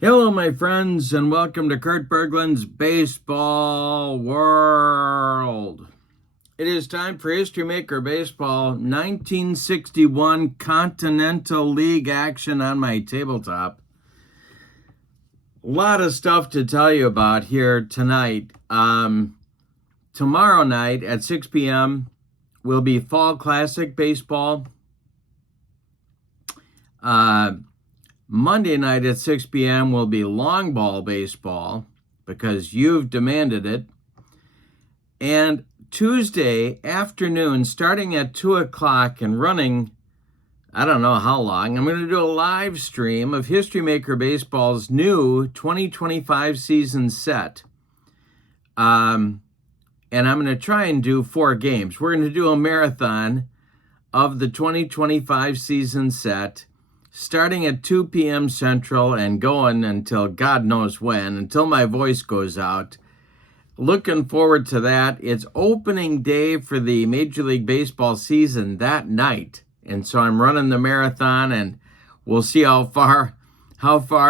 Hello, my friends, and welcome to Kurt Berglund's Baseball World. It is time for History Maker Baseball 1961 Continental League action on my tabletop. A lot of stuff to tell you about here tonight. Tomorrow night at 6 p.m. will be Fall Classic Baseball. Monday night at 6 p.m. will be long ball baseball because you've demanded it. And Tuesday afternoon, starting at 2 o'clock and running, I don't know how long, I'm going to do a live stream of History Maker Baseball's new 2025 season set. And I'm going to try and do 4 games. We're going to do a marathon of the 2025 season set, starting at 2 p.m. Central and going until God knows when, until my voice goes out. Looking forward to that. It's opening day for the Major League Baseball season that night. And so I'm running the marathon, and we'll see how far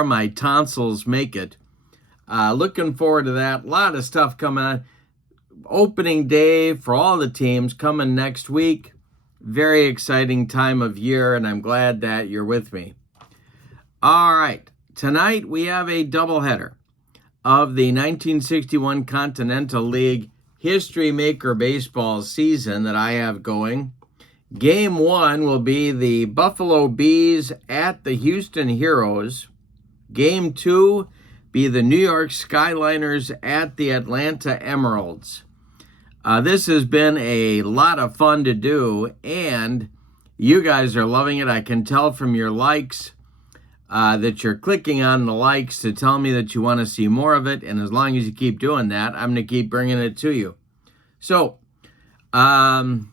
my tonsils make it. Looking forward to that. A lot of stuff coming on. Opening day for all the teams coming next week. Very exciting time of year, and I'm glad that you're with me. All right, tonight we have a doubleheader of the 1961 Continental League History Maker Baseball season that I have going. Game 1 will be the Buffalo Bees at the Houston Heroes. Game 2 be the New York Skyliners at the Atlanta Emeralds. This has been a lot of fun to do, and you guys are loving it. I can tell from your likes that you're clicking on the likes to tell me that you want to see more of it, and as long as you keep doing that, I'm going to keep bringing it to you. So, in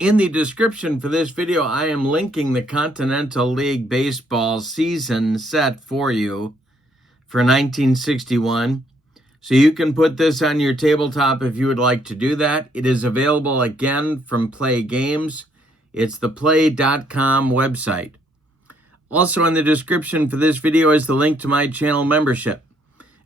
the description for this video, I am linking the Continental League Baseball season set for you for 1961. So you can put this on your tabletop if you would like to do that. It is available again from Play Games. It's the play.com website. Also in the description for this video is the link to my channel membership.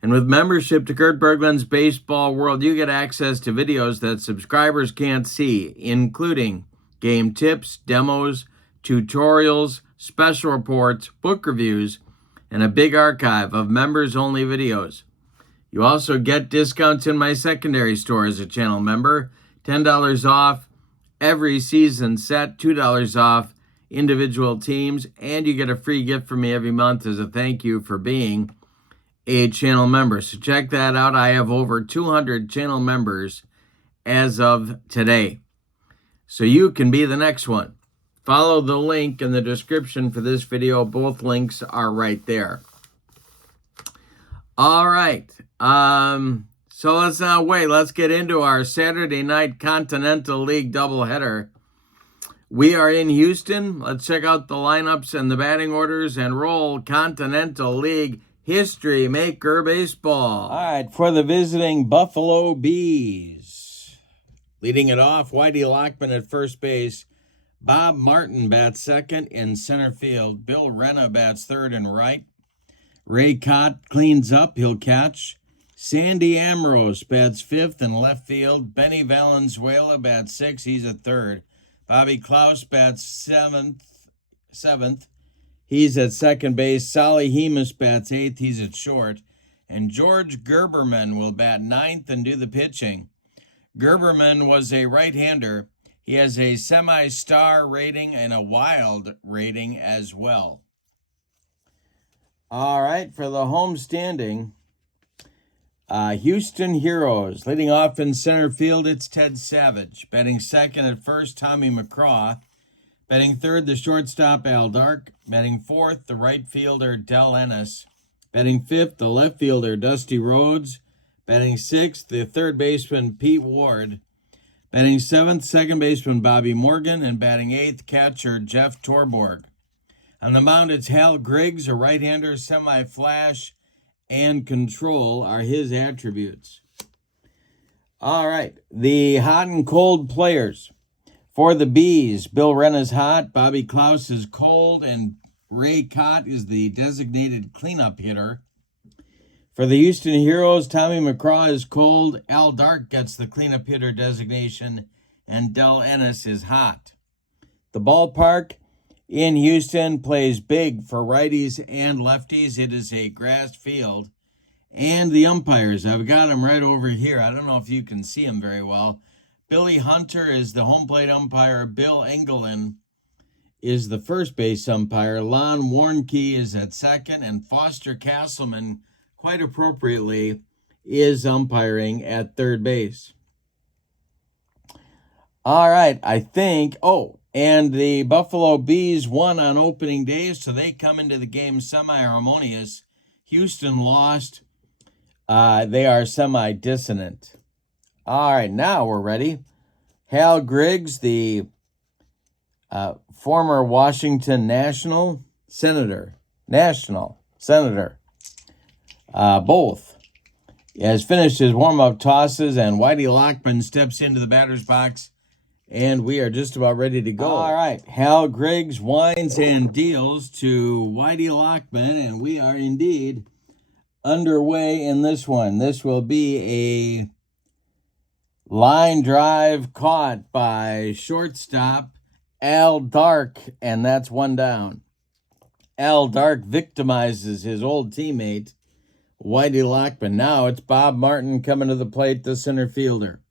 And with membership to Kurt Berglund's Baseball World, you get access to videos that subscribers can't see, including game tips, demos, tutorials, special reports, book reviews, and a big archive of members-only videos. You also get discounts in my secondary store as a channel member, $10 off every season set, $2 off individual teams, and you get a free gift from me every month as a thank you for being a channel member. So check that out. I have over 200 channel members as of today. So you can be the next one. Follow the link in the description for this video. Both links are right there. All right. So let's not wait. Let's get into our Saturday night Continental League doubleheader. We are in Houston. Let's check out the lineups and the batting orders and roll Continental League History Maker Baseball. All right, for the visiting Buffalo Bees. Leading it off, Whitey Lockman at first base. Bob Martin bats second in center field. Bill Renna bats third and right. Ray Cott cleans up. He'll catch. Sandy Ambrose bats fifth in left field. Benny Valenzuela bats sixth. He's at third. Bobby Klaus bats seventh. He's at second base. Solly Hemus bats eighth. He's at short. And George Gerberman will bat ninth and do the pitching. Gerberman was a right-hander. He has a semi-star rating and a wild rating as well. All right, for the home standing, Houston Heroes. Leading off in center field, it's Ted Savage. Batting second at first, Tommy McCraw. Batting third, the shortstop, Al Dark. Batting fourth, the right fielder, Del Ennis. Batting fifth, the left fielder, Dusty Rhodes. Batting sixth, the third baseman, Pete Ward. Batting seventh, second baseman, Bobby Morgan. And batting eighth, catcher, Jeff Torborg. On the mound, it's Hal Griggs, a right-hander, semi-flash, and control are his attributes. All right, the hot and cold players. For the Bees, Bill Renna's hot, Bobby Klaus is cold, and Ray Cott is the designated cleanup hitter. For the Houston Heroes, Tommy McCraw is cold. Al Dark gets the cleanup hitter designation, and Del Ennis is hot. The ballpark in Houston plays big for righties and lefties. It is a grass field. And the umpires, I've got them right over here. I don't know if you can see them very well. Billy Hunter is the home plate umpire. Bill Engelin is the first base umpire. Lon Warnke is at second. And Foster Castleman, quite appropriately, is umpiring at third base. All right, I think, and the Buffalo Bees won on opening day, so they come into the game semi-harmonious. Houston lost. They are semi-dissonant. All right, now we're ready. Hal Griggs, the former Washington Senator, both, has finished his warm-up tosses, and Whitey Lockman steps into the batter's box, and we are just about ready to go. All right, Hal Griggs winds and deals to Whitey Lockman, and we are indeed underway in this one. This will be a line drive caught by shortstop Al Dark, and that's one down. Al Dark victimizes his old teammate, Whitey Lockman. Now it's Bob Martin coming to the plate, the center fielder.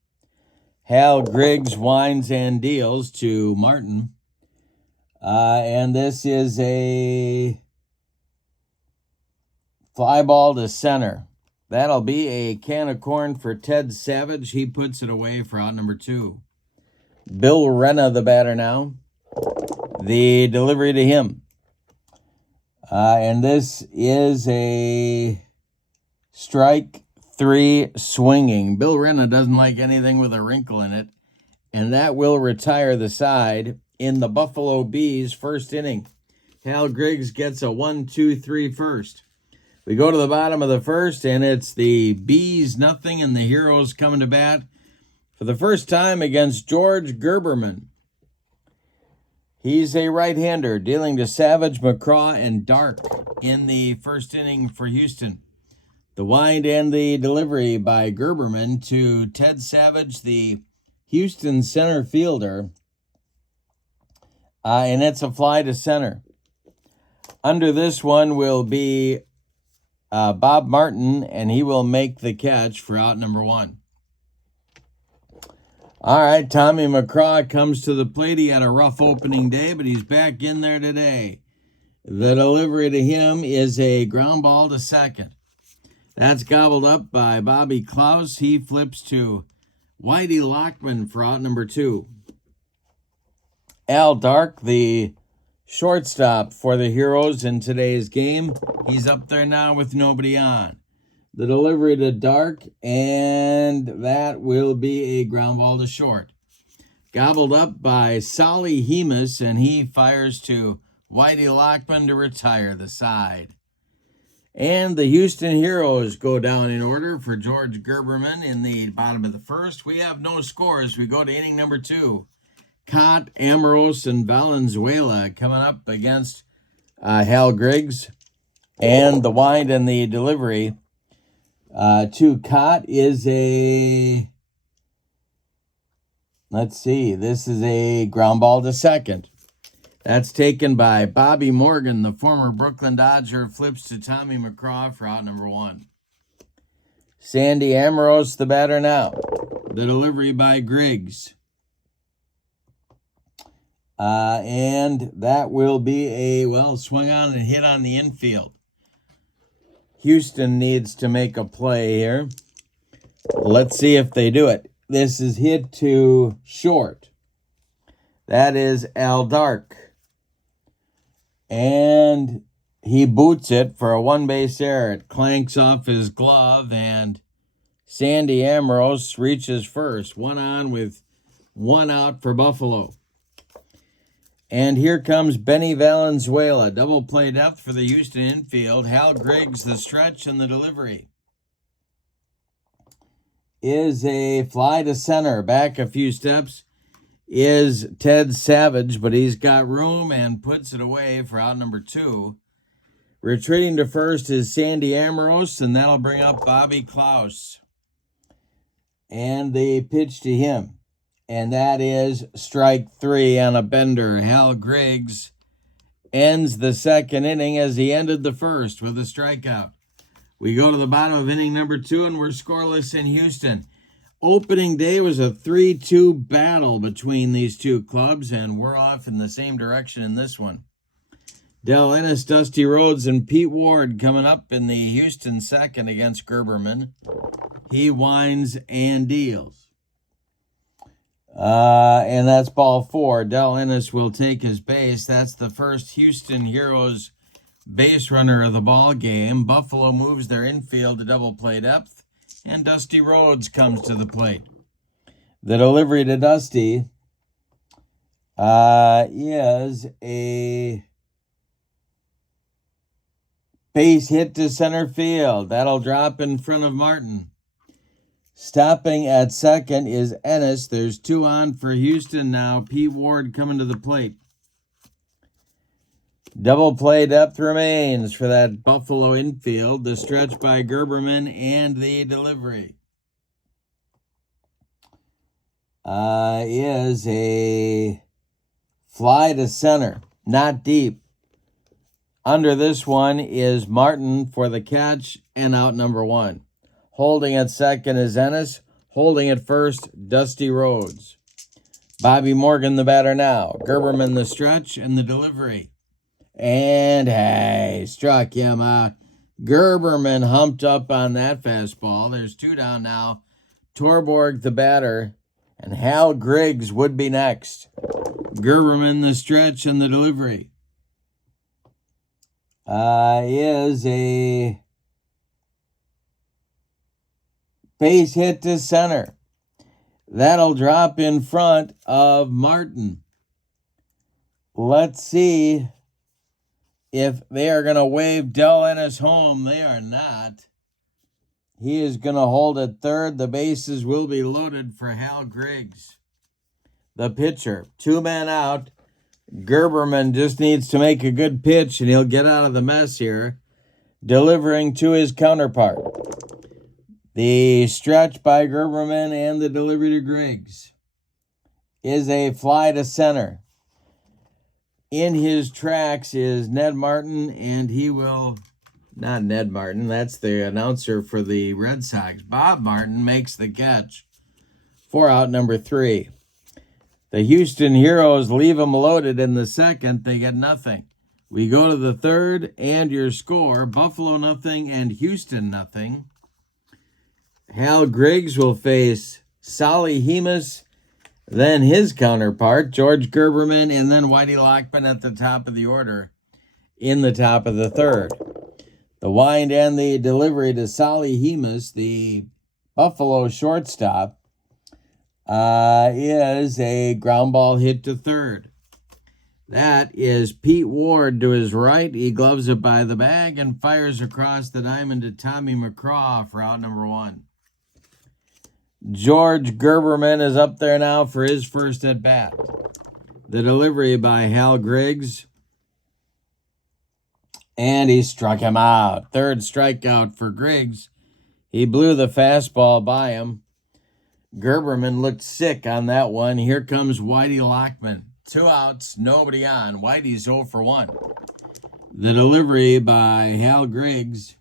Hal Griggs winds and deals to Martin. And this is a fly ball to center. That'll be a can of corn for Ted Savage. He puts it away for out number 2. Bill Renna, the batter now. The delivery to him. And this is a strike 3 swinging. Bill Renna doesn't like anything with a wrinkle in it. And that will retire the side in the Buffalo Bees first inning. Hal Griggs gets a 1-2-3 first. We go to the bottom of the first, and it's the Bees nothing, and the Heroes coming to bat for the first time against George Gerberman. He's a right-hander dealing to Savage, McCraw, and Dark in the first inning for Houston. The wind and the delivery by Gerberman to Ted Savage, the Houston center fielder, and it's a fly to center. Under this one will be Bob Martin, and he will make the catch for out number 1. All right, Tommy McCraw comes to the plate. He had a rough opening day, but he's back in there today. The delivery to him is a ground ball to second. That's gobbled up by Bobby Klaus. He flips to Whitey Lockman for out number 2. Al Dark, the shortstop for the Heroes in today's game. He's up there now with nobody on. The delivery to Dark, and that will be a ground ball to short. Gobbled up by Solly Hemus, and he fires to Whitey Lockman to retire the side. And the Houston Heroes go down in order for George Gerberman in the bottom of the first. We have no scores. We go to inning number 2. Cott, Amoros, and Valenzuela coming up against Hal Griggs. And the wind and the delivery to Cott is a, this is a ground ball to second. That's taken by Bobby Morgan, the former Brooklyn Dodger, flips to Tommy McCraw for out number 1. Sandy Amoros, the batter now. The delivery by Griggs. And that will be a, swung on and hit on the infield. Houston needs to make a play here. Let's see if they do it. This is hit to short. That is Al Dark. And he boots it for a one-base error. It clanks off his glove, and Sandy Amoros reaches first. One on with one out for Buffalo. And here comes Benny Valenzuela. Double play depth for the Houston infield. Hal Griggs, the stretch and the delivery is a fly to center. Back a few steps is Ted Savage, but he's got room and puts it away for out number 2. Retreating to first is Sandy Amoros, and that'll bring up Bobby Klaus. And they pitch to him, and that is strike 3 on a bender. Hal Griggs ends the second inning as he ended the first with a strikeout. We go to the bottom of inning number 2, and we're scoreless in Houston. Opening day was a 3-2 battle between these two clubs, and we're off in the same direction in this one. Del Ennis, Dusty Rhodes, and Pete Ward coming up in the Houston second against Gerberman. He winds and deals. And that's ball 4. Del Ennis will take his base. That's the first Houston Heroes base runner of the ball game. Buffalo moves their infield to double play depth, and Dusty Rhodes comes to the plate. The delivery to Dusty is a base hit to center field. That'll drop in front of Martin. Stopping at second is Ennis. There's 2 on for Houston now. Pete Ward coming to the plate. Double play depth remains for that Buffalo infield. The stretch by Gerberman and the delivery is a fly to center. Not deep. Under this one is Martin for the catch and out number 1. Holding at second is Ennis. Holding at first, Dusty Rhodes. Bobby Morgan the batter now. Gerberman the stretch and the delivery. And hey, struck him out. Gerberman humped up on that fastball. There's 2 down now. Torborg the batter, and Hal Griggs would be next. Gerberman the stretch and the delivery is a base hit to center. That'll drop in front of Martin. Let's see if they are going to wave Del Ennis home. They are not. He is going to hold at third. The bases will be loaded for Hal Griggs. The pitcher, 2 men out. Gerberman just needs to make a good pitch, and he'll get out of the mess here. Delivering to his counterpart. The stretch by Gerberman and the delivery to Griggs is a fly to center. In his tracks is Ned Martin, and he will, not Ned Martin, that's the announcer for the Red Sox. Bob Martin makes the catch for out number 3. The Houston Heroes leave them loaded in the second. They get nothing. We go to the third, and your score, Buffalo nothing and Houston nothing. Hal Griggs will face Solly Hemus, then his counterpart, George Gerberman, and then Whitey Lockman at the top of the order in the top of the third. The wind and the delivery to Solly Hemus, the Buffalo shortstop, is a ground ball hit to third. That is Pete Ward to his right. He gloves it by the bag and fires across the diamond to Tommy McCraw for out number 1. George Gerberman is up there now for his first at bat. The delivery by Hal Griggs, and he struck him out. Third strikeout for Griggs. He blew the fastball by him. Gerberman looked sick on that one. Here comes Whitey Lockman. 2 outs, nobody on. Whitey's 0 for 1. The delivery by Hal Griggs.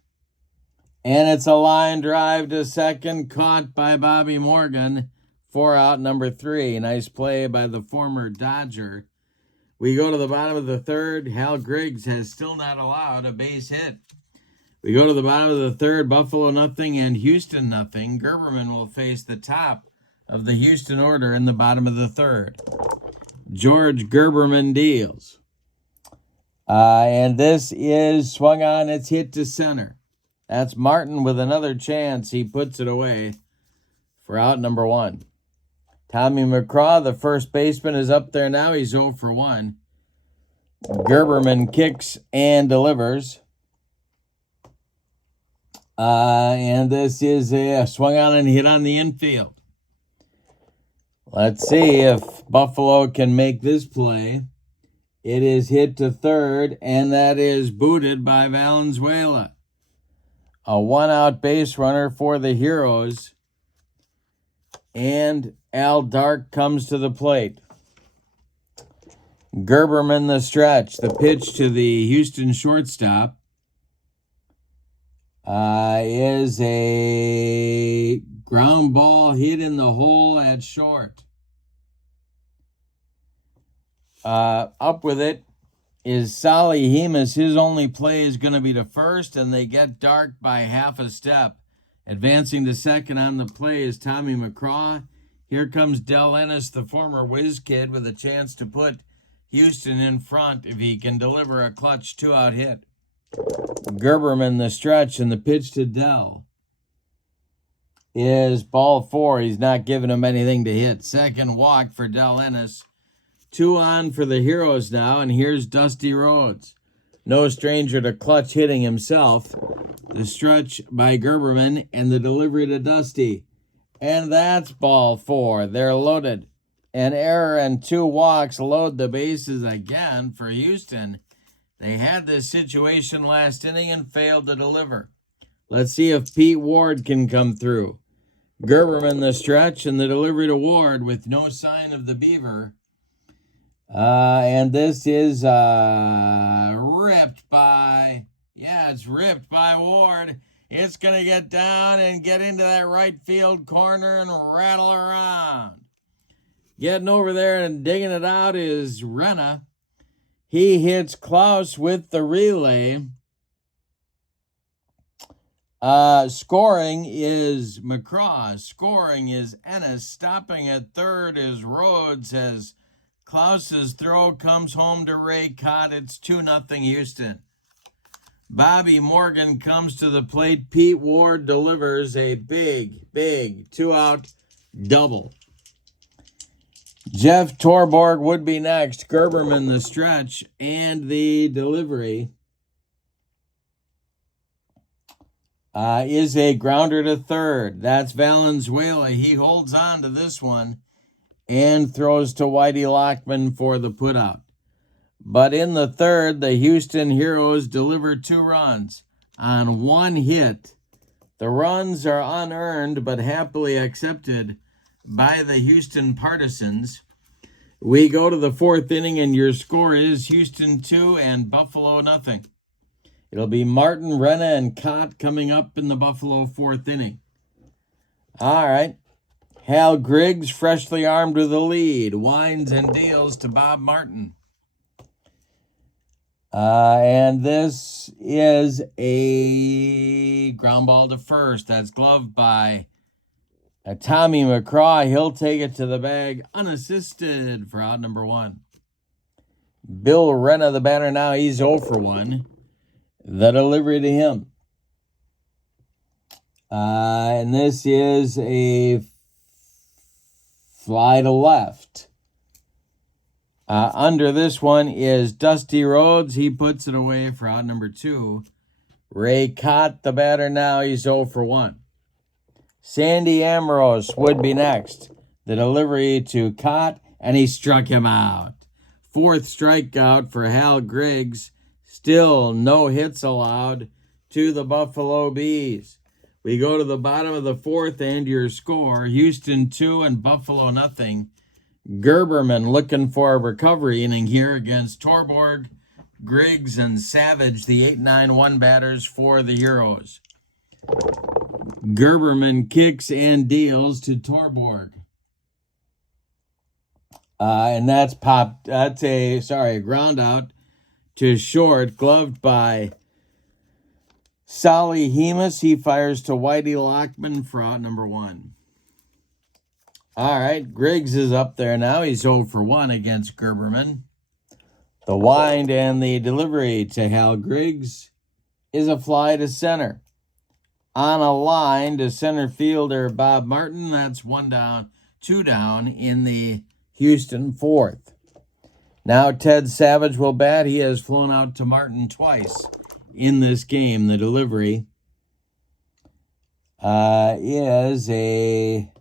And it's a line drive to second, caught by Bobby Morgan for out number 3. Nice play by the former Dodger. We go to the bottom of the third. Hal Griggs has still not allowed a base hit. We go to the bottom of the third. Buffalo nothing and Houston nothing. Gerberman will face the top of the Houston order in the bottom of the third. George Gerberman deals. And this is swung on. It's hit to center. That's Martin with another chance. He puts it away for out number 1. Tommy McCraw, the first baseman, is up there now. He's 0 for 1. Gerberman kicks and delivers. And this is a swung on and hit on the infield. Let's see if Buffalo can make this play. It is hit to third, and that is booted by Valenzuela. A one-out base runner for the Heroes. And Al Dark comes to the plate. Gerberman the stretch. The pitch to the Houston shortstop is a ground ball hit in the hole at short. Up with it is Sally Hemus. His only play is going to be to first, and they get Dark by half a step. Advancing to second on the play is Tommy McCraw. Here comes Del Ennis, the former Whiz Kid, with a chance to put Houston in front if he can deliver a clutch two-out hit. Gerberman the stretch, and the pitch to Dell is ball four. He's not giving him anything to hit. Second walk for Del Ennis. 2 on for the Heroes now, and here's Dusty Rhodes. No stranger to clutch hitting himself. The stretch by Gerberman and the delivery to Dusty. And that's ball four. They're loaded. An error and 2 walks load the bases again for Houston. They had this situation last inning and failed to deliver. Let's see if Pete Ward can come through. Gerberman the stretch and the delivery to Ward with no sign of the Beaver. And this is ripped by, it's ripped by Ward. It's going to get down and get into that right field corner and rattle around. Getting over there and digging it out is Renna. He hits Klaus with the relay. Scoring is McCraw. Scoring is Ennis. Stopping at third is Rhodes as Klaus's throw comes home to Ray Cott. It's 2-0 Houston. Bobby Morgan comes to the plate. Pete Ward delivers a big 2-out double. Jeff Torborg would be next. Gerberman the stretch and the delivery is a grounder to third. That's Valenzuela. He holds on to this one and throws to Whitey Lockman for the putout. But in the third, the Houston Heroes deliver 2 runs on 1 hit. The runs are unearned but happily accepted by the Houston Partisans. We go to the 4th inning, and your score is Houston 2 and Buffalo 0. It'll be Martin, Renna, and Cott coming up in the Buffalo 4th inning. All right. Hal Griggs, freshly armed with the lead, winds and deals to Bob Martin. And this is a ground ball to first. That's gloved by Tommy McCraw. He'll take it to the bag unassisted for out number 1. Bill Renna, the batter now, he's 0 for 1. The delivery to him. And this is a fly to left. Under this one is Dusty Rhodes. He puts it away for out number 2. Ray Cott, the batter now, he's 0 for 1. Sandy Ambrose would be next. The delivery to Cott, and he struck him out. 4th strikeout for Hal Griggs. Still no hits allowed to the Buffalo Bees. We go to the bottom of the 4th, and your score, Houston 2 and Buffalo 0. Gerberman looking for a recovery inning here against Torborg, Griggs, and Savage, the 8-9-1 batters for the Heroes. Gerberman kicks and deals to Torborg. And that's popped. That's a ground out to short, gloved by Sally Hemus. He fires to Whitey Lockman for out number 1. All right, Griggs is up there now. He's 0 for 1 against Gerberman. The wind and the delivery to Hal Griggs is a fly to center. On a line to center fielder Bob Martin. That's 1 down, 2 down in the Houston 4th. Now Ted Savage will bat. He has flown out to Martin twice in this game. The delivery is a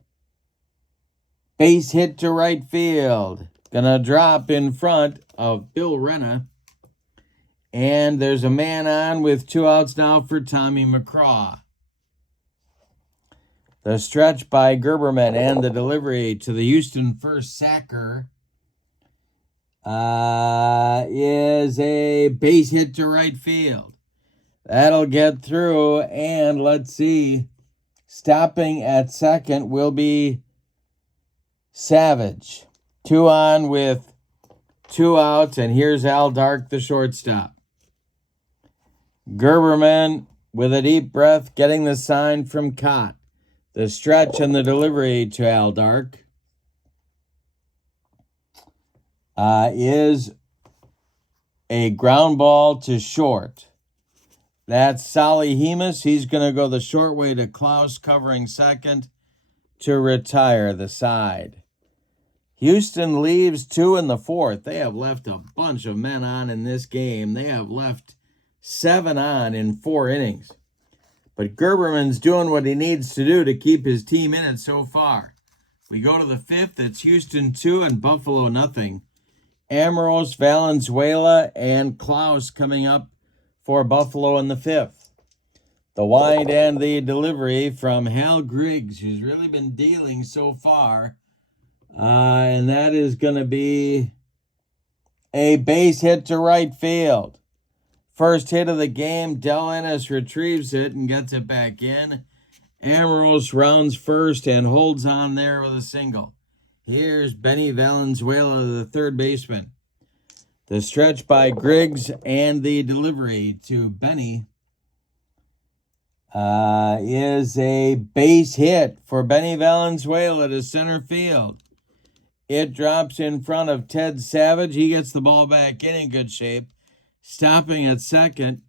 Base hit to right field. Gonna drop in front of Bill Renna. And there's a man on with 2 outs now for Tommy McCraw. The stretch by Gerberman and the delivery to the Houston first sacker is a base hit to right field. That'll get through, and let's see. Stopping at second will be Savage. 2 on with 2 outs, and here's Al Dark, the shortstop. Gerberman, with a deep breath, getting the sign from Cott. The stretch and the delivery to Al Dark is a ground ball to short. That's Solly Hemus. He's going to go the short way to Klaus, covering second to retire the side. Houston leaves 2 in the 4th. They have left a bunch of men on in this game. They have left 7 on in 4 innings. But Gerberman's doing what he needs to do to keep his team in it so far. We go to the 5th. It's Houston 2 and Buffalo nothing. Amoros, Valenzuela, and Klaus coming up for Buffalo in the 5th. The wind and the delivery from Hal Griggs, who's really been dealing so far. And that is going to be a base hit to right field. First hit of the game, Del Ennis retrieves it and gets it back in. Amoros rounds first and holds on there with a single. Here's Benny Valenzuela, the third baseman. The stretch by Griggs and the delivery to Benny is a base hit for Benny Valenzuela to center field. It drops in front of Ted Savage. He gets the ball back in good shape. Stopping at second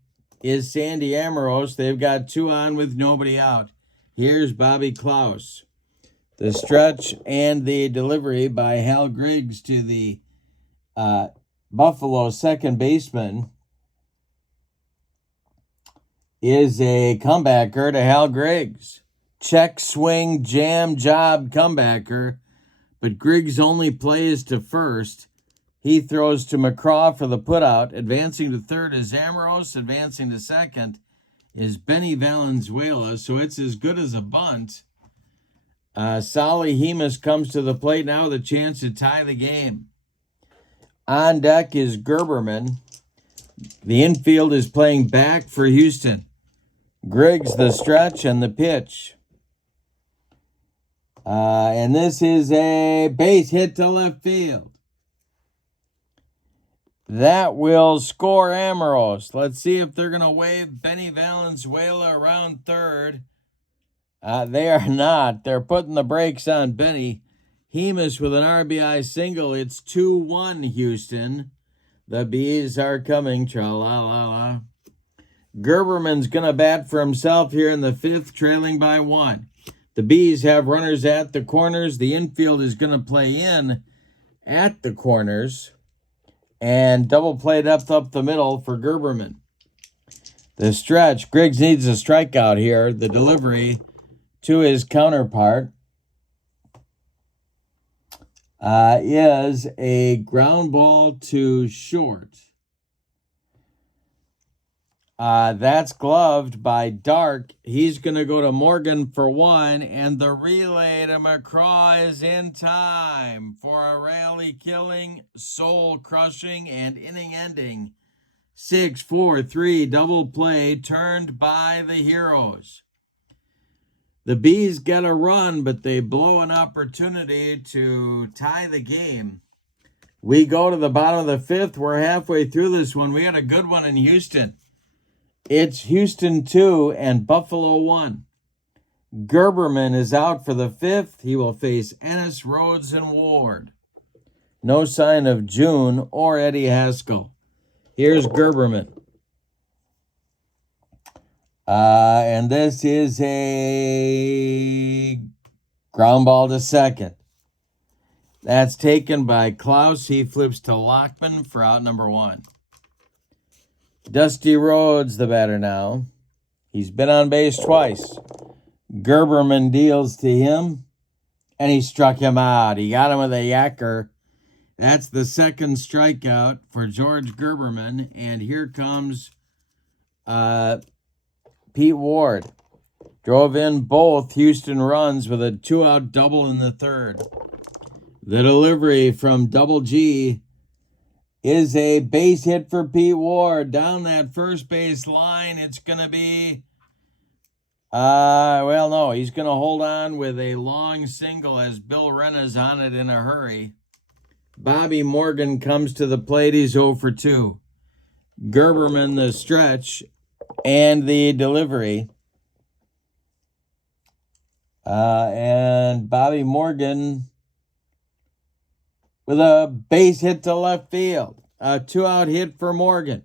is Sandy Amoros. They've got 2 on with nobody out. Here's Bobby Klaus. The stretch and the delivery by Hal Griggs to the Buffalo second baseman is a comebacker to Hal Griggs. Check, swing, jam, job, comebacker. But Griggs only plays to first. He throws to McCraw for the putout. Advancing to third is Amoros. Advancing to second is Benny Valenzuela. So it's as good as a bunt. Solly Hemus comes to the plate now with a chance to tie the game. On deck is Gerberman. The infield is playing back for Houston. Griggs the stretch and the pitch. And this is a base hit to left field. That will score Amoros. Let's see if they're going to wave Benny Valenzuela around third. They are not. They're putting the brakes on Benny. Hemus with an RBI single. It's 2-1 Houston. The Bees are coming. Tra-la-la-la. Gerberman's going to bat for himself here in the 5th, trailing by 1. The Bees have runners at the corners. The infield is going to play in at the corners. And double play depth up the middle for Gerberman. The stretch. Griggs needs a strikeout here. The delivery to his counterpart is a ground ball to short. That's gloved by Dark. He's going to go to Morgan for 1, and the relay to McCraw is in time for a rally-killing, soul-crushing, and inning-ending 6-4-3 double play turned by the Heroes. The Bees get a run, but they blow an opportunity to tie the game. We go to the bottom of the 5th. We're halfway through this one. We had a good one in Houston. It's Houston 2 and Buffalo 1. Gerberman is out for the 5th. He will face Ennis, Rhodes, and Ward. No sign of June or Eddie Haskell. Here's Gerberman. And this is a ground ball to second. That's taken by Klaus. He flips to Lockman for out number 1. Dusty Rhodes, the batter now. He's been on base twice. Gerberman deals to him And he struck him out. He got him with a yacker. That's the second strikeout for George Gerberman. And here comes Pete Ward. Drove in both Houston runs with a 2-out double in the third. The delivery from Double G is a base hit for Pete Ward. Down that first base line, it's going to be... well, no, he's going to hold on with a long single as Bill Renna's on it in a hurry. Bobby Morgan comes to the plate. He's 0 for 2. Gerberman, the stretch, and the delivery. And Bobby Morgan with a base hit to left field. A 2-out hit for Morgan.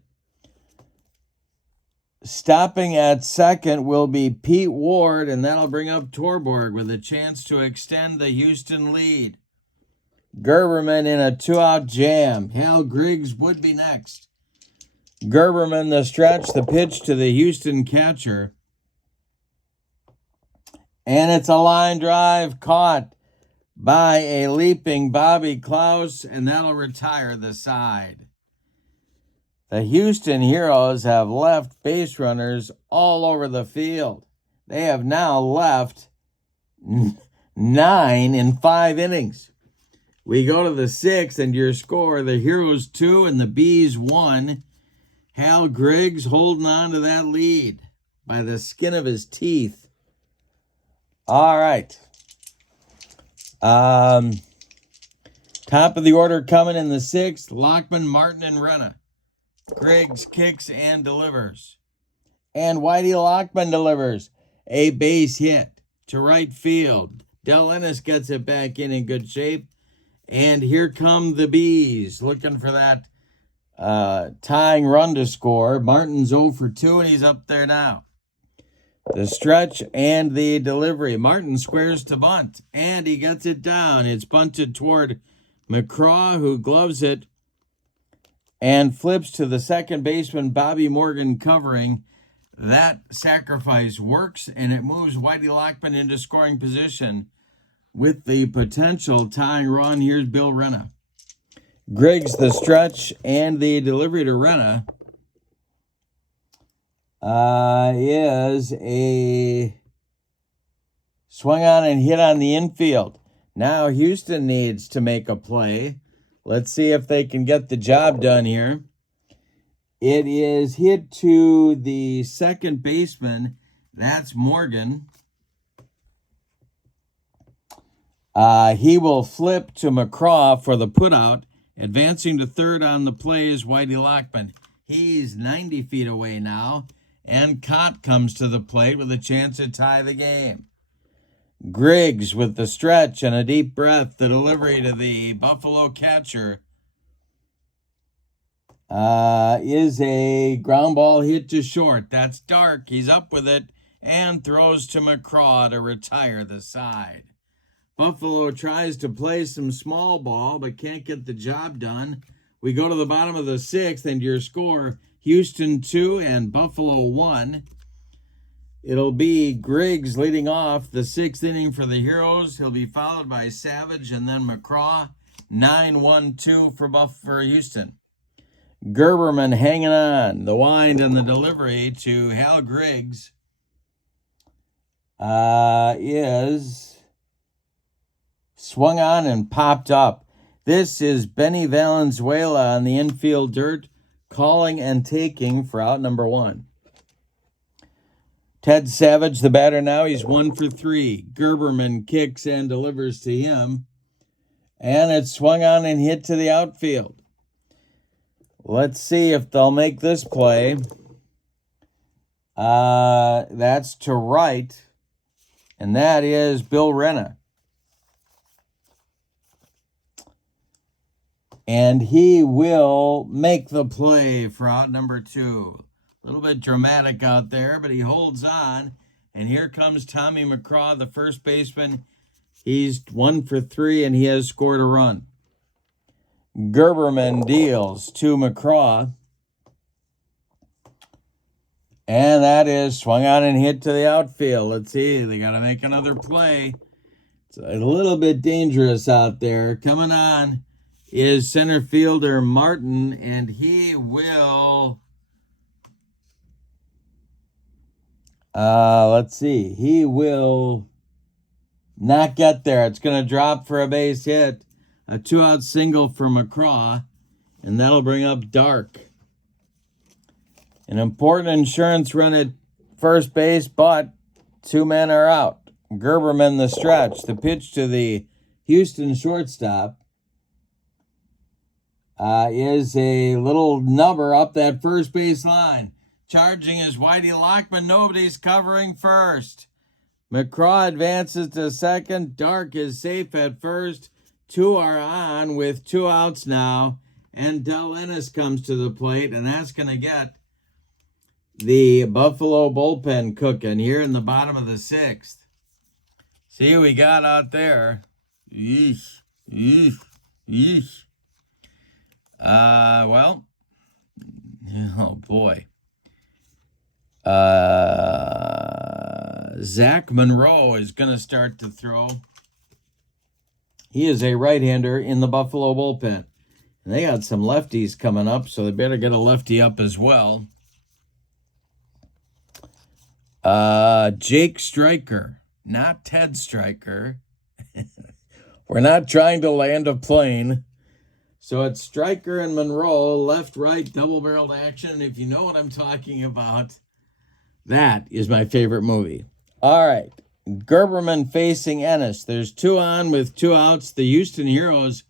Stopping at second will be Pete Ward, and that'll bring up Torborg with a chance to extend the Houston lead. Gerberman in a 2-out jam. Hal Griggs would be next. Gerberman, the stretch, the pitch to the Houston catcher. And it's a line drive caught by a leaping Bobby Klaus, and that'll retire the side. The Houston Heroes have left base runners all over the field. They have now left 9 in 5 innings. We go to the 6th, and your score, the Heroes 2 and the Bees 1. Hal Griggs holding on to that lead by the skin of his teeth. All right. Top of the order coming in the 6th, Lockman, Martin, and Renna. Griggs kicks and delivers. And Whitey Lockman delivers a base hit to right field. Del Ennis gets it back in good shape. And here come the Bees looking for that tying run to score. Martin's 0 for 2, and he's up there now. The stretch and the delivery. Martin squares to bunt, and he gets it down. It's bunted toward McCraw, who gloves it and flips to the second baseman, Bobby Morgan, covering. That sacrifice works, and it moves Whitey Lockman into scoring position with the potential tying run. Here's Bill Renna. Griggs, the stretch, and the delivery to Renna is a swung on and hit on the infield. Now Houston needs to make a play. Let's see if they can get the job done here. It is hit to the second baseman. That's Morgan. He will flip to McCraw for the putout. Advancing to third on the play is Whitey Lockman. He's 90 feet away now. And Cott comes to the plate with a chance to tie the game. Griggs with the stretch and a deep breath. The delivery to the Buffalo catcher is a ground ball hit to short. That's Dark. He's up with it and throws to McCraw to retire the side. Buffalo tries to play some small ball but can't get the job done. We go to the bottom of the 6th, and your score, Houston 2 and Buffalo 1. It'll be Griggs leading off the 6th inning for the Heroes. He'll be followed by Savage and then McCraw. 9-1-2 for Houston. Gerberman hanging on. The wind and the delivery to Hal Griggs is swung on and popped up. This is Benny Valenzuela on the infield dirt, calling and taking for out number 1. Ted Savage, the batter now, he's 1 for 3. Gerberman kicks and delivers to him. And it's swung on and hit to the outfield. Let's see if they'll make this play. That's to right. And that is Bill Renna. And he will make the play for out number 2. A little bit dramatic out there, but he holds on. And here comes Tommy McCraw, the first baseman. He's 1 for 3, and he has scored a run. Gerberman deals to McCraw. And that is swung on and hit to the outfield. Let's see, they got to make another play. It's a little bit dangerous out there. Coming on is center fielder Martin, and he will... let's see. He will not get there. It's going to drop for a base hit. A 2-out single for McCraw, and that'll bring up Dark. An important insurance run at first base, but 2 men are out. Gerberman the stretch. The pitch to the Houston shortstop is a little nubber up that first base line. Charging is Whitey Lockman. Nobody's covering first. McCraw advances to second. Dark is safe at first. 2 are on with 2 outs now. And Del Ennis comes to the plate, and that's going to get the Buffalo bullpen cooking here in the bottom of the 6th. See what we got out there. Yeesh. Yeesh. Yeesh. Well, oh boy. Zach Monroe is going to start to throw. He is a right-hander in the Buffalo bullpen. And they got some lefties coming up, so they better get a lefty up as well. Jake Stryker, not Ted Stryker. We're not trying to land a plane. So it's Stryker and Monroe, left-right, double-barreled action. If you know what I'm talking about, that is my favorite movie. All right, Gerberman facing Ennis. There's 2 on with 2 outs. The Houston Heroes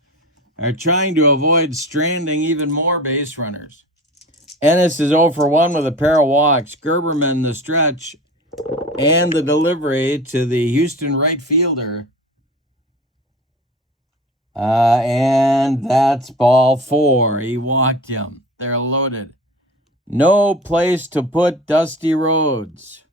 are trying to avoid stranding even more base runners. Ennis is 0 for 1 with a pair of walks. Gerberman the stretch and the delivery to the Houston right fielder. And that's ball 4. He walked him. They're loaded. No place to put Dusty Rhodes.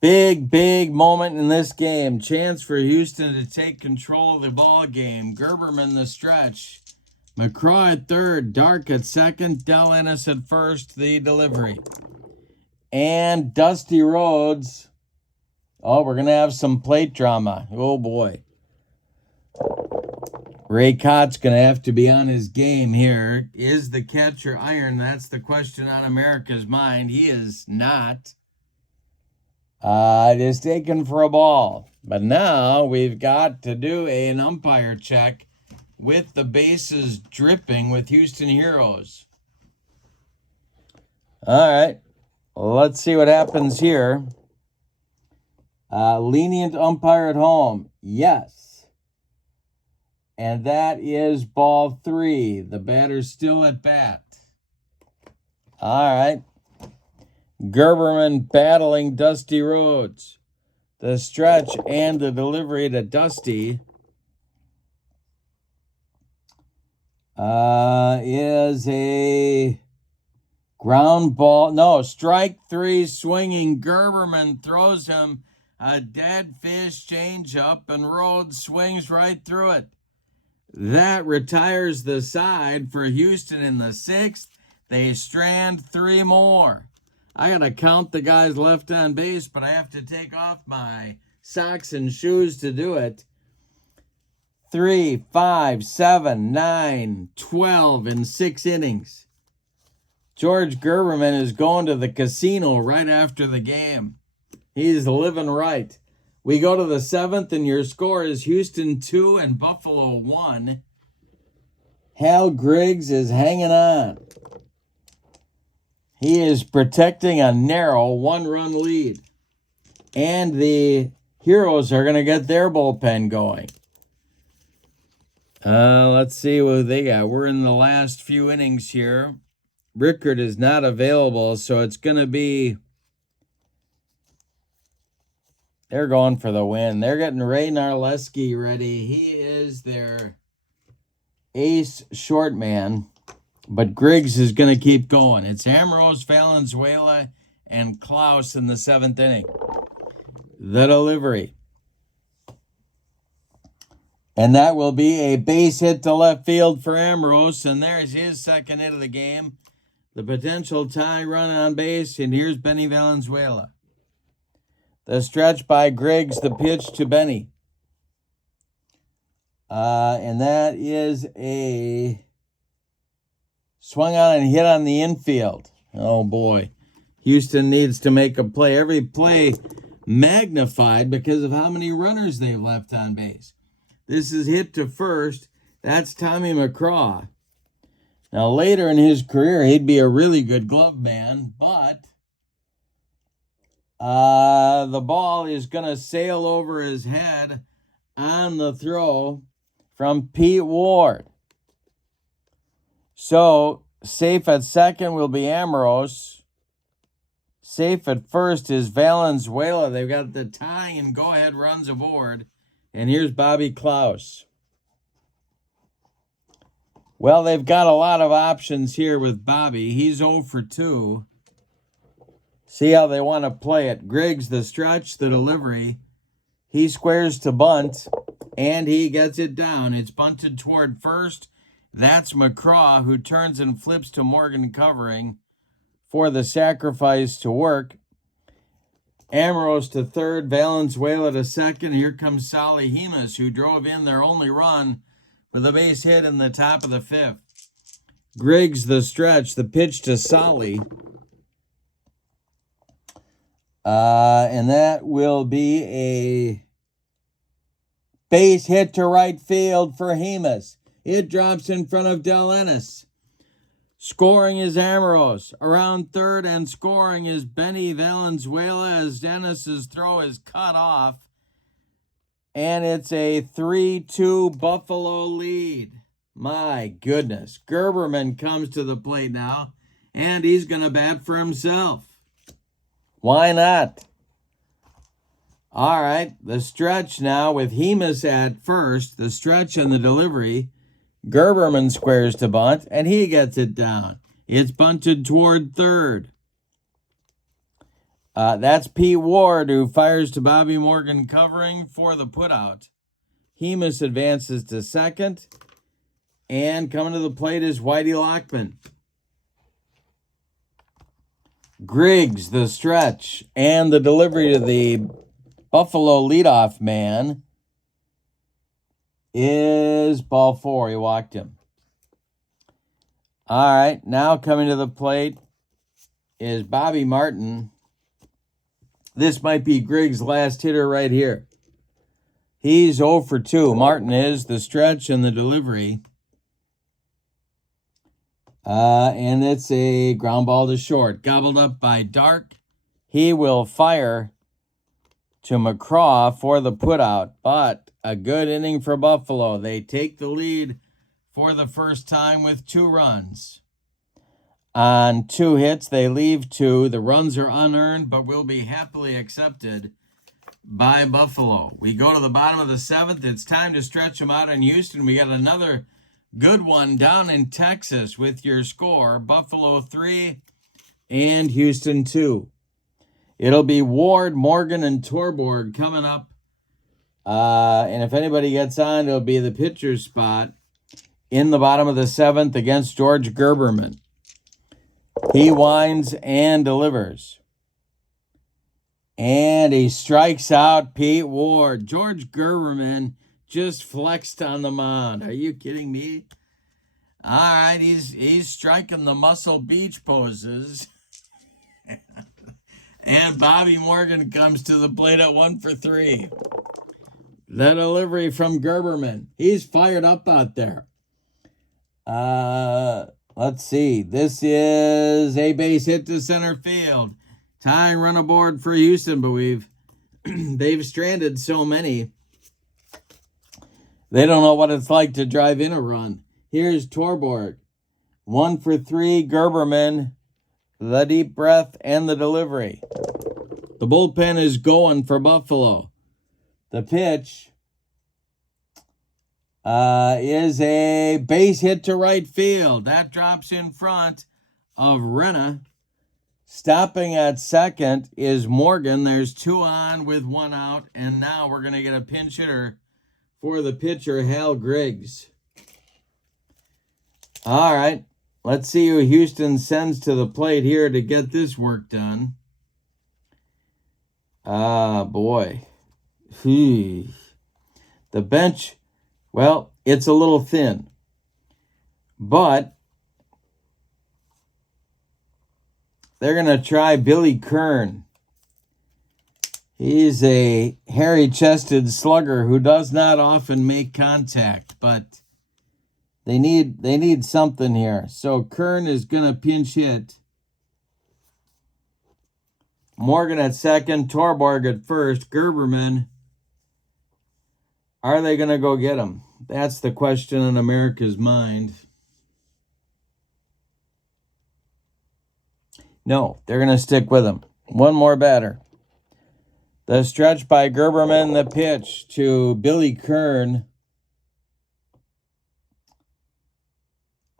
Big moment in this game. Chance for Houston to take control of the ball game. Gerberman the stretch. McCraw at third. Dark at second. Del Ennis at first. The delivery. And Dusty Rhodes. Oh, we're going to have some plate drama. Oh, boy. Ray Cott's going to have to be on his game here. Is the catcher iron? That's the question on America's mind. He is not. It is taken for a ball. But now we've got to do an umpire check with the bases dripping with Houston Heroes. All right. Let's see what happens here. Lenient umpire at home. Yes. And that is ball 3. The batter's still at bat. All right. Gerberman battling Dusty Rhodes. The stretch and the delivery to Dusty is a ground ball. No, strike 3 swinging. Gerberman throws him a dead fish changeup, and Rhodes swings right through it. That retires the side for Houston in the 6th. They strand 3 more. I got to count the guys left on base, but I have to take off my socks and shoes to do it. 3, 5, 7, 9, 12 in 6 innings. George Gerberman is going to the casino right after the game. He's living right. We go to the 7th, and your score is Houston 2 and Buffalo 1. Hal Griggs is hanging on. He is protecting a narrow 1-run lead. And the Heroes are going to get their bullpen going. Let's see what they got. We're in the last few innings here. Rickard is not available, so it's going to be... They're going for the win. They're getting Ray Narleski ready. He is their ace short man. But Griggs is going to keep going. It's Ambrose, Valenzuela, and Klaus in the 7th inning. The delivery. And that will be a base hit to left field for Ambrose. And there's his 2nd hit of the game. The potential tie run on base. And here's Benny Valenzuela. The stretch by Griggs, the pitch to Benny. And that is a swung on and hit on the infield. Oh, boy. Houston needs to make a play. Every play magnified because of how many runners they've left on base. This is hit to first. That's Tommy McCraw. Now, later in his career, he'd be a really good glove man, but the ball is going to sail over his head on the throw from Pete Ward. So, safe at second will be Amorose. Safe at first is Valenzuela. They've got the tying and go-ahead runs aboard. And here's Bobby Klaus. Well, they've got a lot of options here with Bobby. He's 0 for 2. See how they want to play it. Griggs, the stretch, the delivery. He squares to bunt, and he gets it down. It's bunted toward first. That's McCraw, who turns and flips to Morgan covering for the sacrifice to work. Amorose to third, Valenzuela to second. Here comes Sally Hemus, who drove in their only run with a base hit in the top of the fifth. Griggs, the stretch, the pitch to Solly. And that will be a base hit to right field for Hemus. It drops in front of Del Ennis. Scoring is Amorose. Around third and scoring is Benny Valenzuela as Dennis's throw is cut off. And it's a 3-2 Buffalo lead. My goodness. Gerberman comes to the plate now, and he's going to bat for himself. Why not? All right, the stretch now with Hemus at first, the stretch and the delivery. Gerberman squares to bunt, and he gets it down. It's bunted toward third. That's Pete Ward, who fires to Bobby Morgan covering for the putout. Hemus advances to second, and coming to the plate is Whitey Lockman. Griggs, the stretch, and the delivery to the Buffalo leadoff man is ball 4. He walked him. All right, now coming to the plate is Bobby Martin. This might be Griggs' last hitter right here. He's 0 for 2. Martin is the stretch and the delivery. And it's a ground ball to short. Gobbled up by Dark. He will fire to McCraw for the putout, but a good inning for Buffalo. They take the lead for the first time with 2 runs. On 2 hits, they leave 2. The runs are unearned, but will be happily accepted by Buffalo. We go to the bottom of the 7th. It's time to stretch them out in Houston. We got another good one down in Texas with your score. Buffalo 3 and Houston 2. It'll be Ward, Morgan, and Torborg coming up. And if anybody gets on, it'll be the pitcher's spot in the bottom of the 7th against George Gerberman. He winds and delivers. And he strikes out Pete Ward. George Gerberman just flexed on the mound. Are you kidding me? All right, he's striking the Muscle Beach poses. And Bobby Morgan comes to the plate at 1 for 3. The delivery from Gerberman. He's fired up out there. Let's see. This is a base hit to center field. Tying run aboard for Houston, but they've stranded so many. They don't know what it's like to drive in a run. Here's Torborg. 1 for 3, Gerberman. The deep breath and the delivery. The bullpen is going for Buffalo. The pitch is a base hit to right field. That drops in front of Renna. Stopping at second is Morgan. There's 2 on with 1 out. And now we're going to get a pinch hitter for the pitcher, Hal Griggs. All right. Let's see who Houston sends to the plate here to get this work done. Ah, boy. The bench, well, it's a little thin. But they're going to try Billy Kern. He's a hairy-chested slugger who does not often make contact, but they need something here. So Kern is going to pinch hit. Morgan at second, Torborg at first, Gerberman. Are they going to go get him? That's the question on America's mind. No, they're going to stick with him. One more batter. The stretch by Gerberman, the pitch to Billy Kern.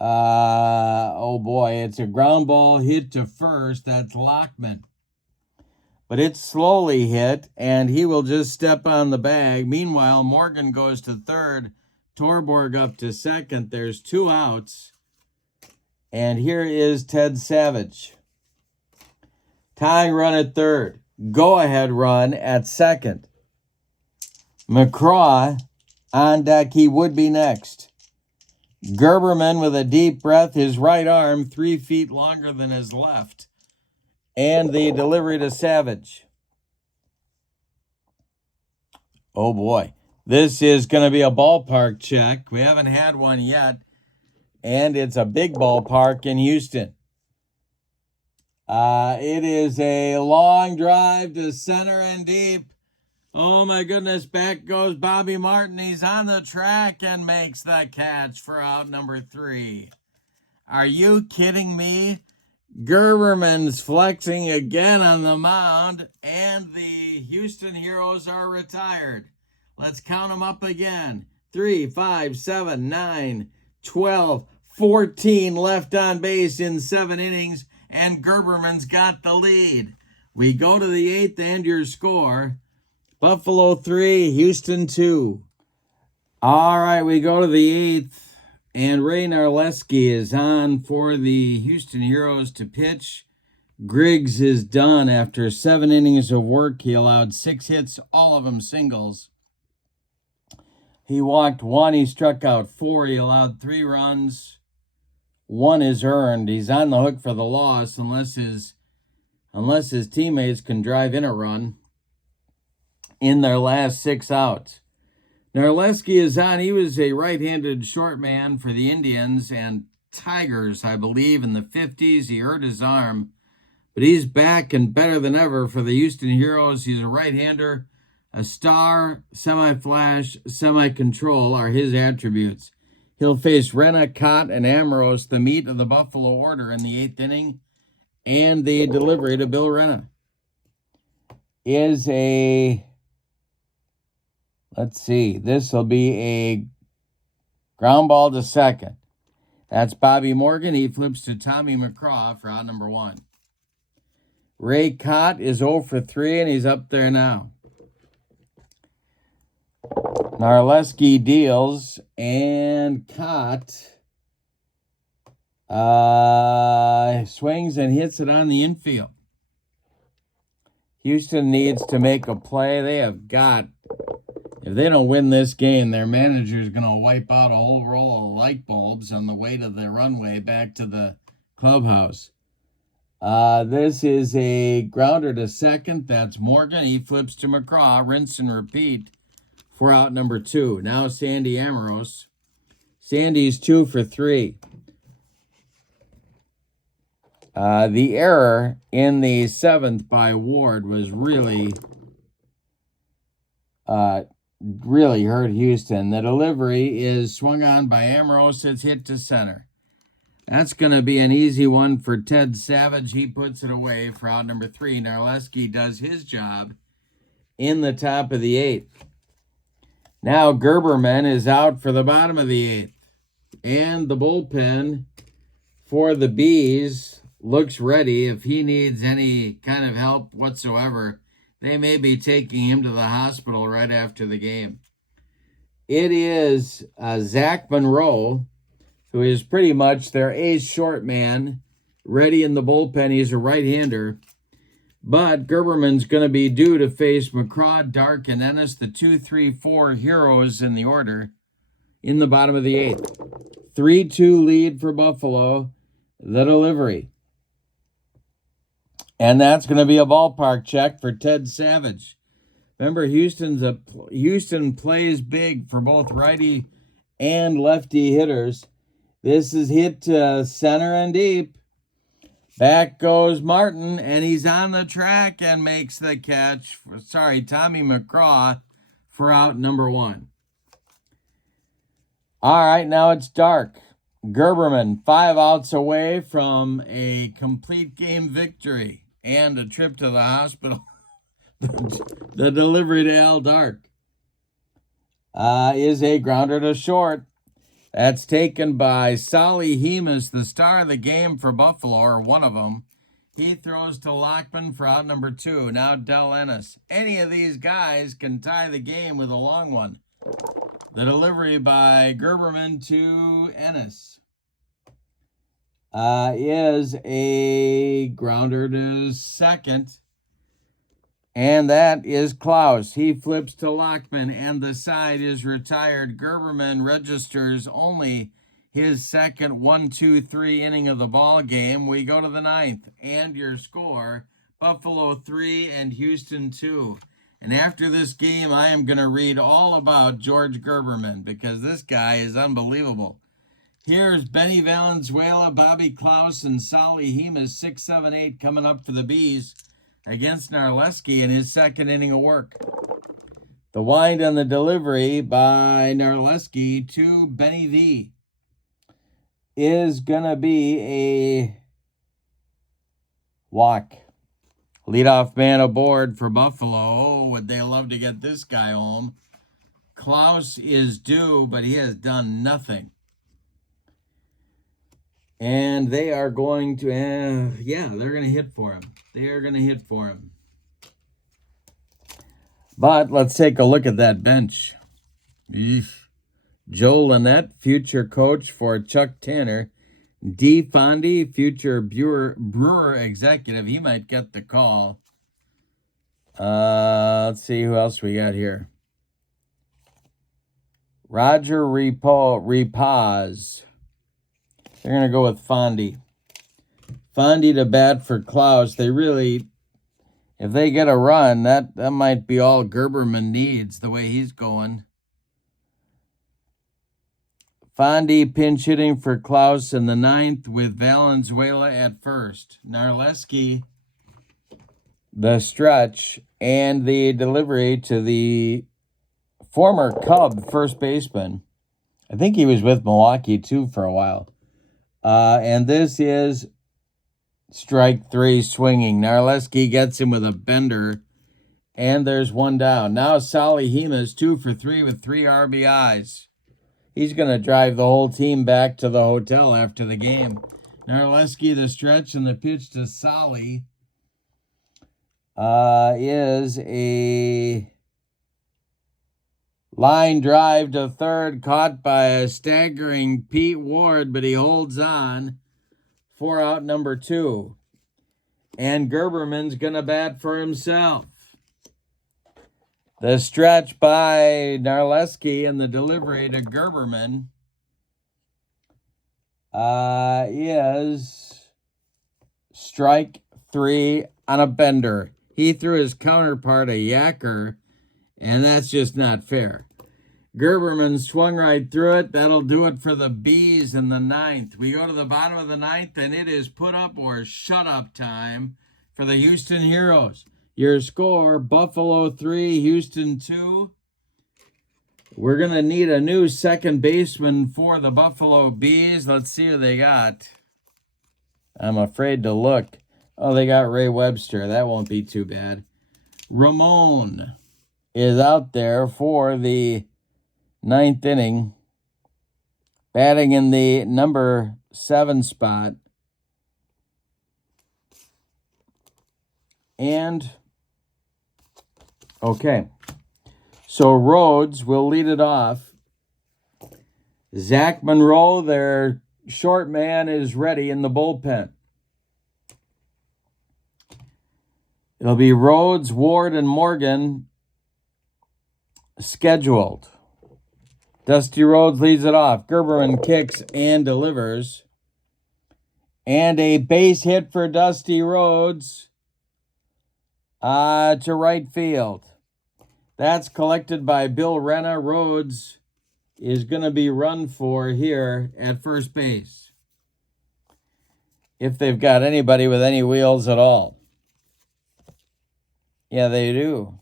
Oh boy, it's a ground ball hit to first. That's Lockman. But it's slowly hit, and he will just step on the bag. Meanwhile, Morgan goes to third. Torborg up to second. There's 2 outs. And here is Ted Savage. Tying run at third. Go-ahead run at second. McCraw on deck. He would be next. Gerberman with a deep breath. His right arm 3 feet longer than his left. And the delivery to Savage. Oh boy. This is going to be a ballpark check. We haven't had one yet. And it's a big ballpark in Houston. It is a long drive to center and deep. Oh my goodness, back goes Bobby Martin. He's on the track and makes the catch for out number 3. Are you kidding me? Gerberman's flexing again on the mound, and the Houston Heroes are retired. Let's count them up again. 3, 5, 7, 9, 12, 14 left on base in 7 innings, and Gerberman's got the lead. We go to the 8th, and your score. Buffalo 3, Houston 2. All right, we go to the 8th. And Ray Narleski is on for the Houston Heroes to pitch. Griggs is done after 7 innings of work. He allowed 6 hits, all of them singles. He walked 1. He struck out 4. He allowed 3 runs. 1 is earned. He's on the hook for the loss unless his teammates can drive in a run in their last 6 outs. Narleski is on. He was a right-handed short man for the Indians and Tigers, I believe, in the 50s. He hurt his arm, but he's back and better than ever for the Houston Heroes. He's a right-hander. A star, semi-flash, semi-control are his attributes. He'll face Rena, Cott, and Ambrose, the meat of the Buffalo order in the 8th inning, and the delivery to Bill Rena is a... Let's see. This will be a ground ball to second. That's Bobby Morgan. He flips to Tommy McCraw for out number 1. Ray Cott is 0 for 3, and he's up there now. Narleski deals, and Cott swings and hits it on the infield. Houston needs to make a play. They have got... If they don't win this game, their manager is going to wipe out a whole roll of light bulbs on the way to the runway back to the clubhouse. This is a grounder to second. That's Morgan. He flips to McCraw. Rinse and repeat for out number 2. Now Sandy Ambrose. Sandy's 2 for 3. The error in the 7th by Ward was really hurt Houston. The delivery is swung on by Ambrose. It's hit to center. That's going to be an easy one for Ted Savage. He puts it away for out number 3. Narleski does his job in the top of the 8th. Now Gerberman is out for the bottom of the 8th. And the bullpen for the Bees looks ready. If he needs any kind of help whatsoever, they may be taking him to the hospital right after the game. It is Zach Monroe, who is pretty much their ace short man, ready in the bullpen. He's a right-hander. But Gerberman's going to be due to face McCraw, Dark, and Ennis, the 2-3-4 heroes in the order, in the bottom of the 8th. 3-2 lead for Buffalo, the delivery. And that's going to be a ballpark check for Ted Savage. Remember, Houston plays big for both righty and lefty hitters. This is hit to center and deep. Back goes Martin, and he's on the track and makes the catch. Tommy McCraw for out number 1. All right, now it's Dark. Gerberman, 5 outs away from a complete game victory and a trip to the hospital. The delivery to Al Dark is a grounder to short. That's taken by Solly Hemus, the star of the game for Buffalo, or one of them. He throws to Lockman for out number 2. Now Del Ennis. Any of these guys can tie the game with a long one. The delivery by Gerberman to Ennis is a grounder to second. And that is Klaus. He flips to Lockman, and the side is retired. Gerberman registers only his second 1-2-3 inning of the ball game. We go to the 9th, and your score, Buffalo 3 and Houston 2. And after this game, I am going to read all about George Gerberman, because this guy is unbelievable. Here's Benny Valenzuela, Bobby Klaus, and Solly Hemus, 6, 7, 8, coming up for the Bees against Narleski in his second inning of work. The wind on the delivery by Narleski to Benny V is going to be a walk. Leadoff man aboard for Buffalo. Oh, would they love to get this guy home. Klaus is due, but he has done nothing. And they are going to, they're going to hit for him. They are going to hit for him. But let's take a look at that bench. Joe Lynette, future coach for Chuck Tanner. D. Fondy, future Brewer executive. He might get the call. Let's see who else we got here. Roger Repaz. They're going to go with Fondy. Fondy to bat for Klaus. They really, if they get a run, that might be all Gerberman needs, the way he's going. Fondy pinch hitting for Klaus in the 9th with Valenzuela at first. Narleski, the stretch, and the delivery to the former Cub first baseman. I think he was with Milwaukee, too, for a while. And this is strike 3 swinging. Narleski gets him with a bender, and there's 1 down. Now Solly Hemus 2 for 3 with 3 RBIs. He's going to drive the whole team back to the hotel after the game. Narleski, the stretch, and the pitch to Solly is a line drive to third, caught by a staggering Pete Ward, but he holds on for out number 2. And Gerberman's going to bat for himself. The stretch by Narleski and the delivery to Gerberman is strike 3 on a bender. He threw his counterpart a yacker, and that's just not fair. Gerberman swung right through it. That'll do it for the Bees in the 9th. We go to the bottom of the 9th, and it is put up or shut up time for the Houston Heroes. Your score, Buffalo 3, Houston 2. We're going to need a new second baseman for the Buffalo Bees. Let's see who they got. I'm afraid to look. Oh, they got Ray Webster. That won't be too bad. Ramon is out there for the 9th inning, batting in the number 7 spot. And, okay, so Rhodes will lead it off. Zach Monroe, their short man, is ready in the bullpen. It'll be Rhodes, Ward, and Morgan scheduled. Dusty Rhodes leads it off. Gerberman kicks and delivers. And a base hit for Dusty Rhodes to right field. That's collected by Bill Renna. Rhodes is going to be run for here at first base, if they've got anybody with any wheels at all. Yeah, they do.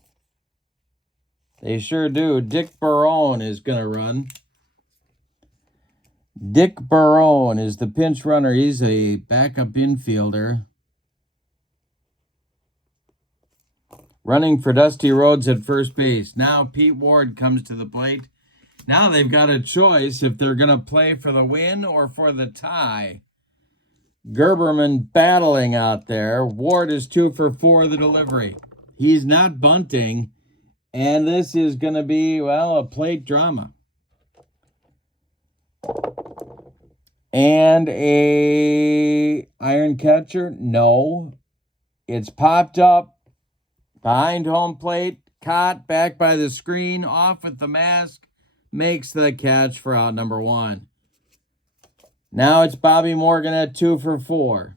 They sure do. Dick Barone is going to run. Dick Barone is the pinch runner. He's a backup infielder. Running for Dusty Rhodes at first base. Now Pete Ward comes to the plate. Now they've got a choice if they're going to play for the win or for the tie. Gerberman battling out there. Ward is 2 for 4 the delivery. He's not bunting. And this is going to be, well, a plate drama. And a iron catcher? No. It's popped up behind home plate. Caught back by the screen. Off with the mask. Makes the catch for out number 1. Now it's Bobby Morgan at 2 for 4.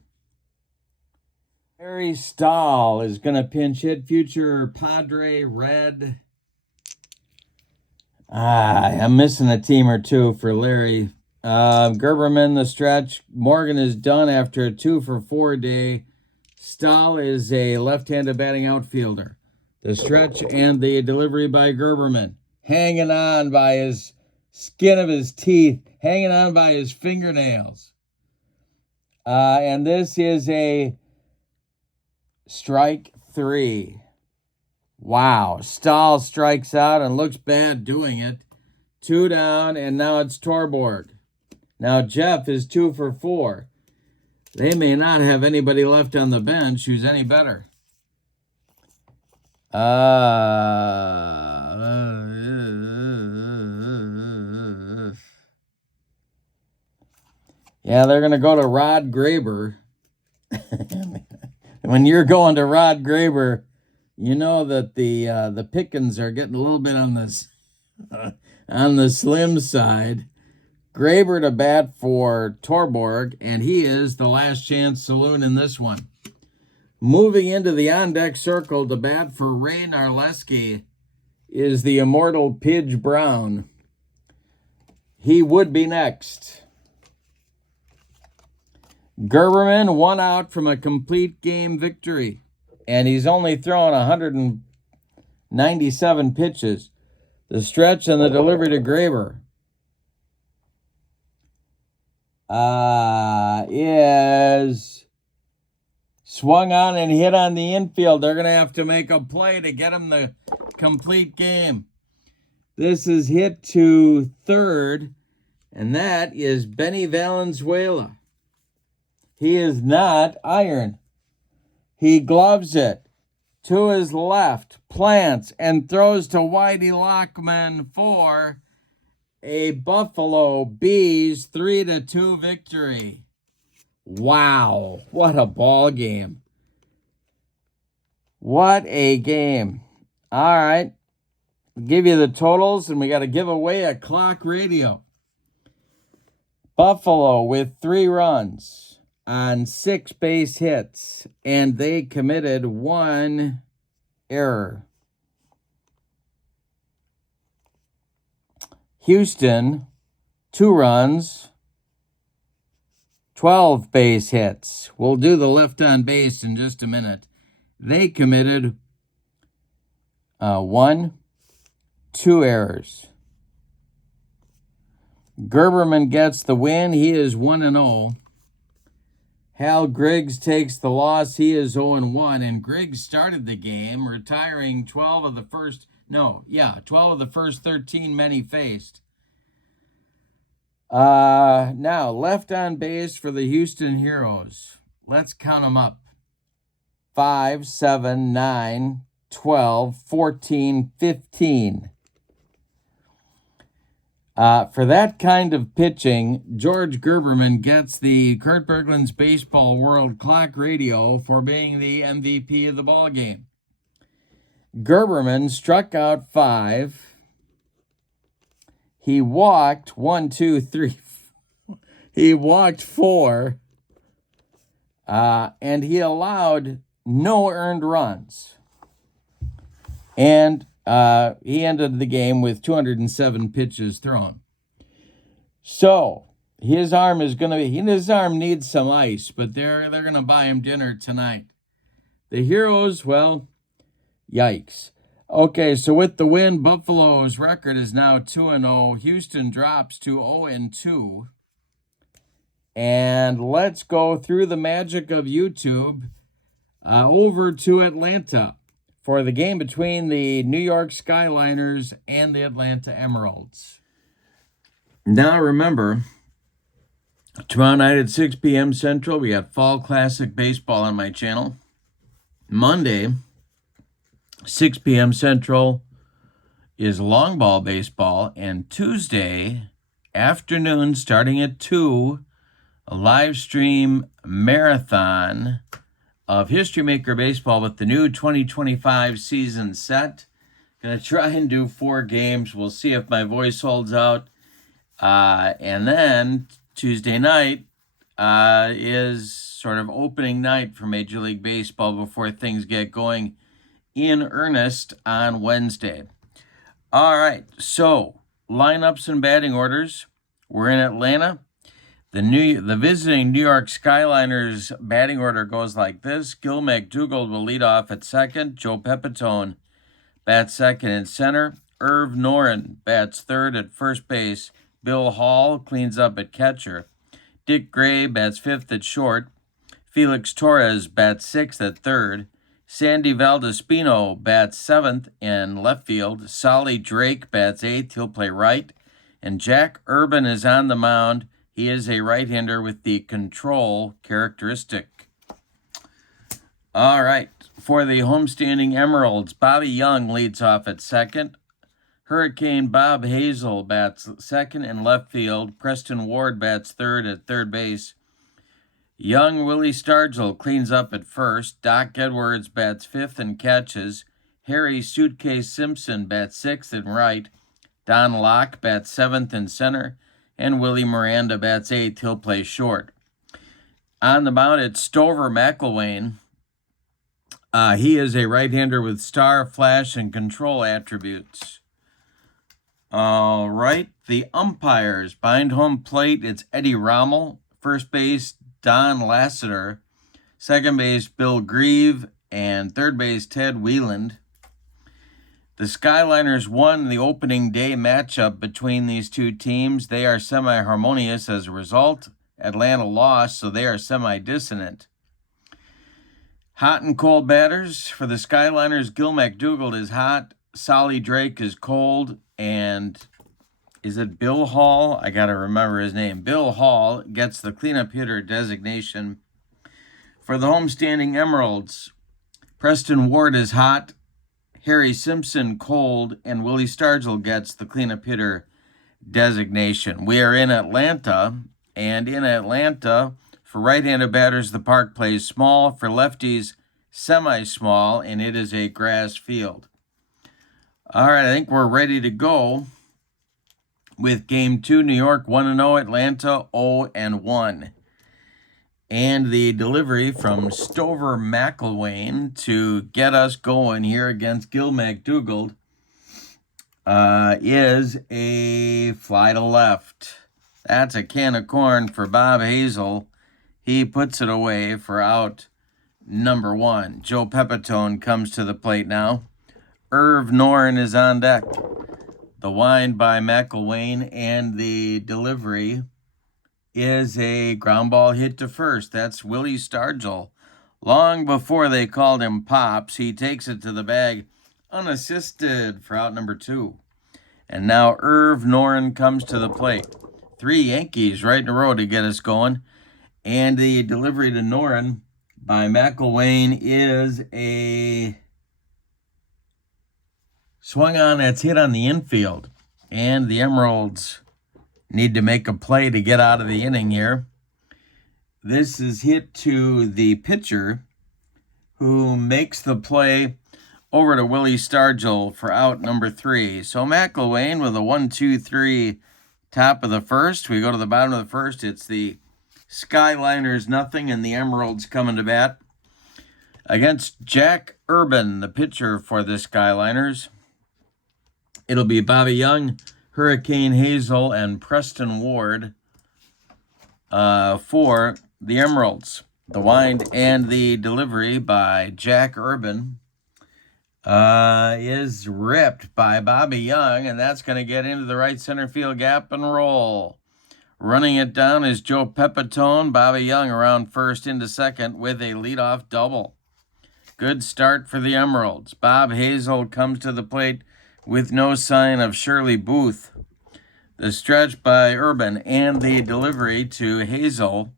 Harry Stahl is going to pinch hit. Future Padre Red. I'm missing a team or two for Larry. Gerberman, the stretch. Morgan is done after a 2 for 4 day. Stahl is a left-handed batting outfielder. The stretch and the delivery by Gerberman. Hanging on by his skin of his teeth. Hanging on by his fingernails. And this is a strike 3. Wow. Stahl strikes out and looks bad doing it. 2 down, and now it's Torborg. Now Jeff is 2 for 4. They may not have anybody left on the bench who's any better. Yeah, they're going to go to Rod Graber. When you're going to Rod Graber, you know that the pickings are getting a little bit on this on the slim side. Graber to bat for Torborg, and he is the last chance saloon in this one. Moving into the on-deck circle to bat for Ray Narleski is the immortal Pidge Brown. He would be next. Gerberman 1 out from a complete game victory, and he's only thrown 197 pitches. The stretch and the delivery to Graber is swung on and hit on the infield. They're going to have to make a play to get him the complete game. This is hit to third, and that is Benny Valenzuela. He is not iron. He gloves it to his left, plants, and throws to Whitey Lockman for a Buffalo Bees 3-2 victory. Wow, what a ball game. What a game. All right, I'll give you the totals, and we got to give away a clock radio. Buffalo with 3 runs on 6 base hits, and they committed 1 error. Houston, 2 runs, 12 base hits. We'll do the left on base in just a minute. They committed 2 errors. Gerberman gets the win. He is 1-0. Hal Griggs takes the loss. He is 0-1, and Griggs started the game, retiring 12 of the first 13 men he faced. Now, left on base for the Houston Heroes. Let's count them up. 5, 7, 9, 12, 14, 15. For that kind of pitching, George Gerberman gets the Kurt Berglund's Baseball World Clock Radio for being the MVP of the ball game. Gerberman struck out 5. He walked 1, 2, 3. He walked 4. And he allowed no earned runs. And he ended the game with 207 pitches thrown. So his arm needs some ice, but they're gonna buy him dinner tonight. The Heroes, well, yikes. Okay, so with the win, Buffalo's record is now 2-0. Houston drops to 0-2. And let's go through the magic of YouTube over to Atlanta for the game between the New York Skyliners and the Atlanta Emeralds. Now remember, tomorrow night at 6 p.m. Central, we got Fall Classic Baseball on my channel. Monday, 6 p.m. Central, is Long Ball Baseball. And Tuesday afternoon, starting at 2, a live stream marathon of History Maker Baseball with the new 2025 season set. Gonna try and do 4 games. We'll see if my voice holds out. And then Tuesday night is sort of opening night for Major League Baseball before things get going in earnest on Wednesday. All right, so lineups and batting orders. We're in Atlanta. The visiting New York Skyliners batting order goes like this. Gil McDougald will lead off at second. Joe Pepitone bats second and center. Irv Noren bats third at first base. Bill Hall cleans up at catcher. Dick Gray bats fifth at short. Felix Torres bats sixth at third. Sandy Valdespino bats seventh in left field. Solly Drake bats eighth. He'll play right. And Jack Urban is on the mound. He is a right-hander with the control characteristic. All right. For the homestanding Emeralds, Bobby Young leads off at second. Hurricane Bob Hazel bats second in left field. Preston Ward bats third at third base. Young Willie Stargell cleans up at first. Doc Edwards bats fifth and catches. Harry Suitcase Simpson bats sixth and right. Don Locke bats seventh in center. And Willie Miranda bats eighth. He'll play short. On the mound, it's Stover McElwain. He is a right-hander with star, flash, and control attributes. All right, the umpires. Behind home plate, it's Eddie Rommel. First base, Don Lassiter. Second base, Bill Grieve. And third base, Ted Wieland. The Skyliners won the opening day matchup between these two teams. They are semi-harmonious as a result. Atlanta lost, so they are semi-dissonant. Hot and cold batters. For the Skyliners, Gil McDougald is hot. Solly Drake is cold. And is it Bill Hall? I got to remember his name. Bill Hall gets the cleanup hitter designation. For the homestanding Emeralds, Preston Ward is hot. Harry Simpson cold, and Willie Stargell gets the cleanup hitter designation. We are in Atlanta, and in Atlanta, for right-handed batters, the park plays small. For lefties, semi-small, and it is a grass field. All right, I think we're ready to go with Game 2, New York 1-0, Atlanta 0-1. And the delivery from Stover McElwain to get us going here against Gil McDougald is a fly to left. That's a can of corn for Bob Hazel. He puts it away for out number 1. Joe Pepitone comes to the plate now. Irv Noren is on deck. The wind by McElwain, and the delivery is a ground ball hit to first. That's Willie Stargell. Long before they called him Pops, he takes it to the bag unassisted for out number 2. And now Irv Noren comes to the plate. 3 Yankees right in a row to get us going. And the delivery to Noren by McElwain is a swung on that's hit on the infield. And the Emeralds need to make a play to get out of the inning here. This is hit to the pitcher, who makes the play over to Willie Stargell for out number 3. So McElwain with a 1-2-3 top of the first. We go to the bottom of the first. It's the Skyliners nothing, and the Emeralds coming to bat against Jack Urban, the pitcher for the Skyliners. It'll be Bobby Young, Hurricane Hazel, and Preston Ward for the Emeralds. The wind and the delivery by Jack Urban is ripped by Bobby Young, and that's going to get into the right center field gap and roll. Running it down is Joe Pepitone. Bobby Young around first into second with a leadoff double. Good start for the Emeralds. Bob Hazel comes to the plate with no sign of Shirley Booth. The stretch by Urban and the delivery to Hazel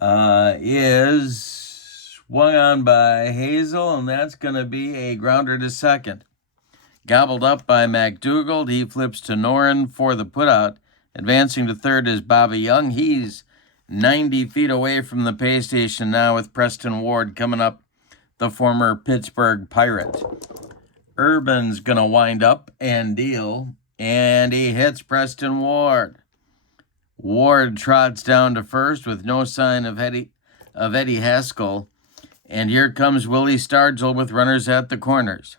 is swung on by Hazel, and that's going to be a grounder to second. Gobbled up by McDougald. He flips to Noren for the putout. Advancing to third is Bobby Young. He's 90 feet away from the pay station now with Preston Ward coming up, the former Pittsburgh Pirate. Urban's going to wind up and deal, and he hits Preston Ward. Ward trots down to first with no sign of Eddie Haskell. And here comes Willie Stargell with runners at the corners.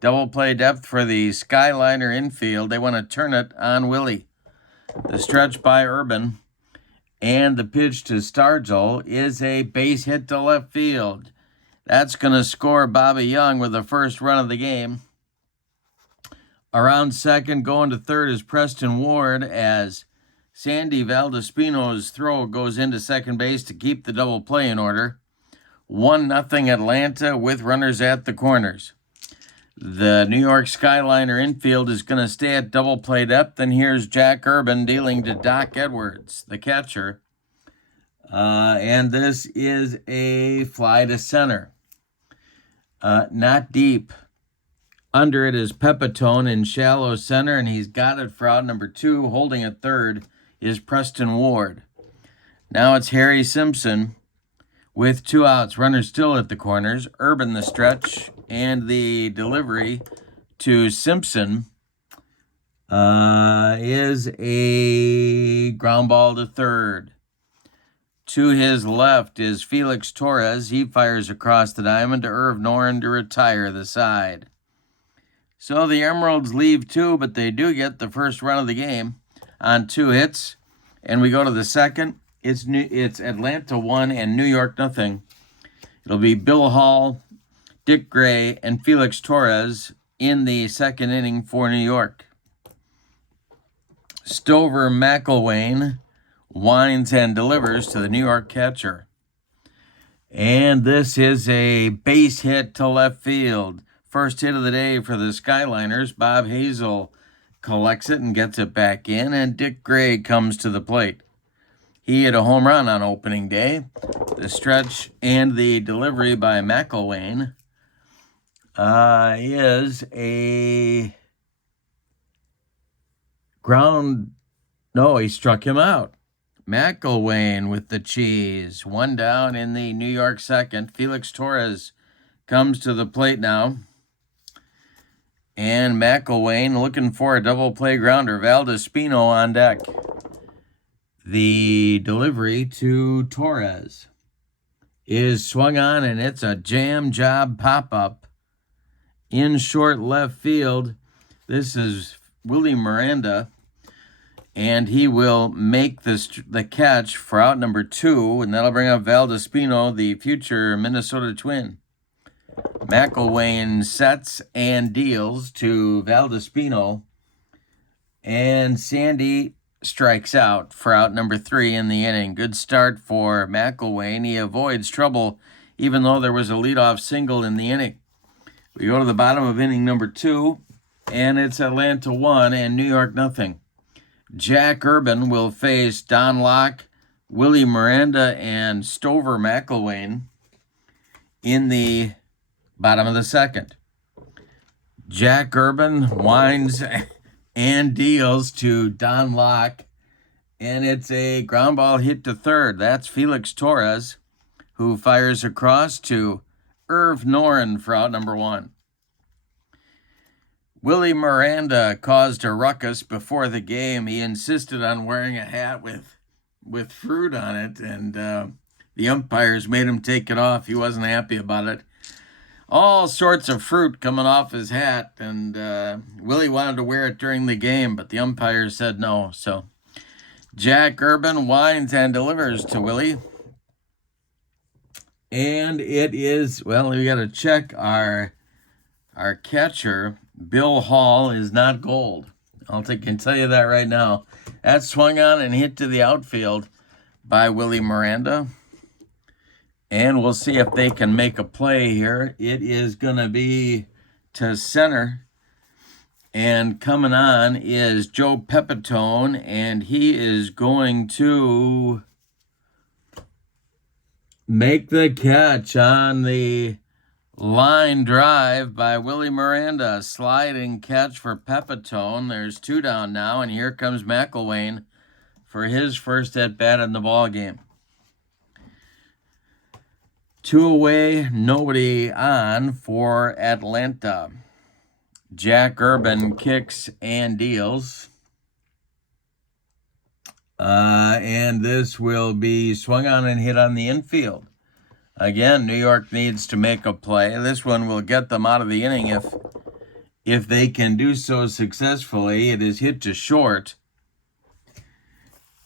Double play depth for the Skyliner infield. They want to turn it on Willie. The stretch by Urban and the pitch to Stargell is a base hit to left field. That's going to score Bobby Young with the first run of the game. Around second, going to third is Preston Ward as Sandy Valdespino's throw goes into second base to keep the double play in order. 1-0 Atlanta with runners at the corners. The New York Skyliner infield is going to stay at double play depth, and here's Jack Urban dealing to Doc Edwards, the catcher. And this is a fly to center. Not deep. Under it is Pepitone in shallow center, and he's got it for out number 2. Holding at third is Preston Ward. Now it's Harry Simpson with 2 outs. Runners still at the corners. Urban the stretch, and the delivery to Simpson is a ground ball to third. To his left is Felix Torres. He fires across the diamond to Irv Noren to retire the side. So the Emeralds leave 2, but they do get the first run of the game on 2 hits. And we go to the second. It's Atlanta 1 and New York 0. It'll be Bill Hall, Dick Gray, and Felix Torres in the second inning for New York. Stover McElwain winds and delivers to the New York catcher. And this is a base hit to left field. First hit of the day for the Skyliners. Bob Hazel collects it and gets it back in, and Dick Gray comes to the plate. He hit a home run on opening day. The stretch and the delivery by McElwain is a ground. No, he struck him out. McElwain with the cheese. 1 down in the New York second. Felix Torres comes to the plate now. And McElwain looking for a double play grounder. Valdespino on deck. The delivery to Torres is swung on, and it's a jam job pop-up in short left field. This is Willie Miranda, and he will make the catch for out number 2, and that'll bring up Valdespino, the future Minnesota Twin. McElwain sets and deals to Valdespino, and Sandy strikes out for out number 3 in the inning. Good start for McElwain. He avoids trouble even though there was a leadoff single in the inning. We go to the bottom of inning number 2, and it's Atlanta 1 and New York 0. Jack Urban will face Don Locke, Willie Miranda, and Stover McElwain in the bottom of the second. Jack Urban winds and deals to Don Locke. And it's a ground ball hit to third. That's Felix Torres, who fires across to Irv Noren for out number 1. Willie Miranda caused a ruckus before the game. He insisted on wearing a hat with fruit on it, and the umpires made him take it off. He wasn't happy about it. All sorts of fruit coming off his hat, and Willie wanted to wear it during the game, but the umpires said no. So Jack Urban winds and delivers to Willie. And it is, well, we got to check our catcher. Bill Hall is not gold. Can tell you that right now. That's swung on and hit to the outfield by Willie Miranda. And we'll see if they can make a play here. It is going to be to center. And coming on is Joe Pepitone, and he is going to make the catch on the line drive by Willie Miranda. Sliding catch for Pepitone. There's 2 down now, and here comes McElwain for his first at-bat in the ball game. 2 away, nobody on for Atlanta. Jack Urban kicks and deals. And this will be swung on and hit on the infield. Again, New York needs to make a play. This one will get them out of the inning if they can do so successfully. It is hit to short.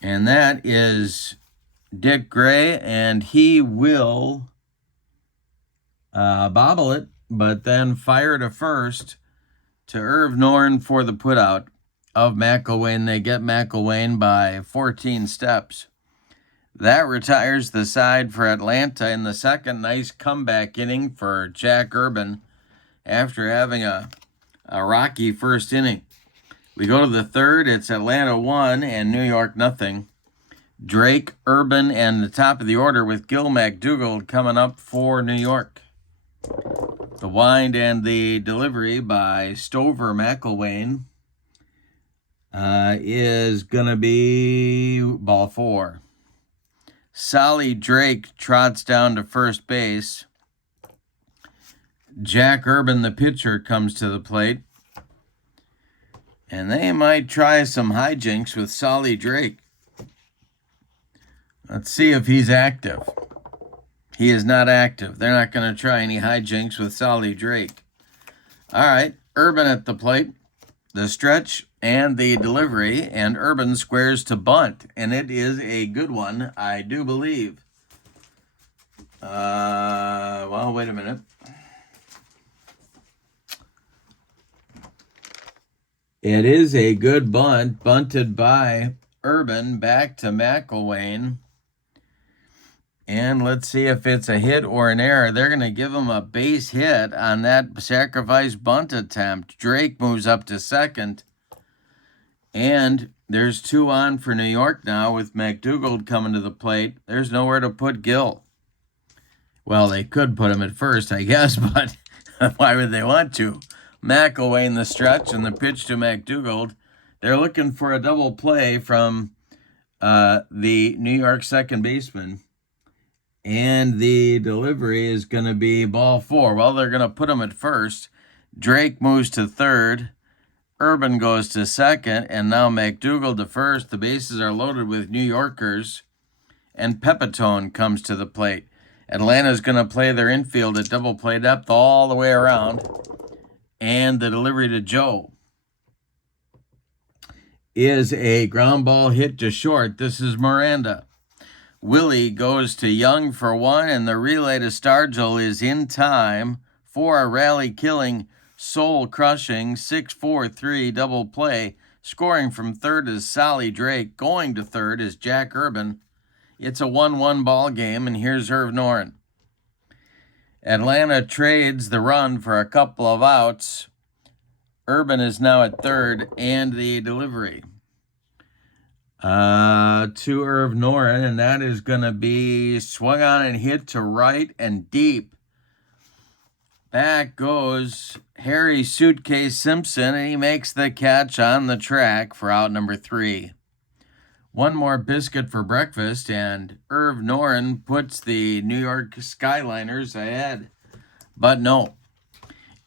And that is Dick Gray, and he will bobble it, but then fire to first to Irv Noren for the putout of McElwain. They get McElwain by 14 steps. That retires the side for Atlanta in the second. Nice comeback inning for Jack Urban after having a rocky first inning. We go to the third. It's Atlanta 1 and New York nothing. Drake, Urban, and the top of the order with Gil McDougald coming up for New York. The wind and the delivery by Stover McElwain is going to be ball 4. Solly Drake trots down to first base. Jack Urban, the pitcher, comes to the plate. And they might try some hijinks with Solly Drake. Let's see if he's active. He is not active. They're not going to try any hijinks with Solly Drake. All right, Urban at the plate. The stretch and the delivery, and Urban squares to bunt, and it is a good one, I do believe. Well, wait a minute. It is a good bunt, bunted by Urban back to McElwain. And let's see if it's a hit or an error. They're going to give him a base hit on that sacrifice bunt attempt. Drake moves up to second. And there's 2 on for New York now with McDougald coming to the plate. There's nowhere to put Gil. Well, they could put him at first, I guess, but why would they want to? McElwain the stretch and the pitch to McDougald. They're looking for a double play from the New York second baseman. And the delivery is going to be ball 4. Well, they're going to put him at first. Drake moves to third. Urban goes to second. And now McDougald to first. The bases are loaded with New Yorkers. And Pepitone comes to the plate. Atlanta's going to play their infield at double play depth all the way around. And the delivery to Joe is a ground ball hit to short. This is Miranda. Willie goes to Young for 1, and the relay to Stargell is in time for a rally-killing, soul-crushing 6-4-3 double play. Scoring from third is Solly Drake. Going to third is Jack Urban. It's a 1-1 ball game, and here's Irv Noren. Atlanta trades the run for a couple of outs. Urban is now at third, and the delivery to Irv Noren, and that is going to be swung on and hit to right and deep. Back goes Harry Suitcase Simpson, and he makes the catch on the track for out number 3. One more biscuit for breakfast, and Irv Noren puts the New York Skyliners ahead. But no.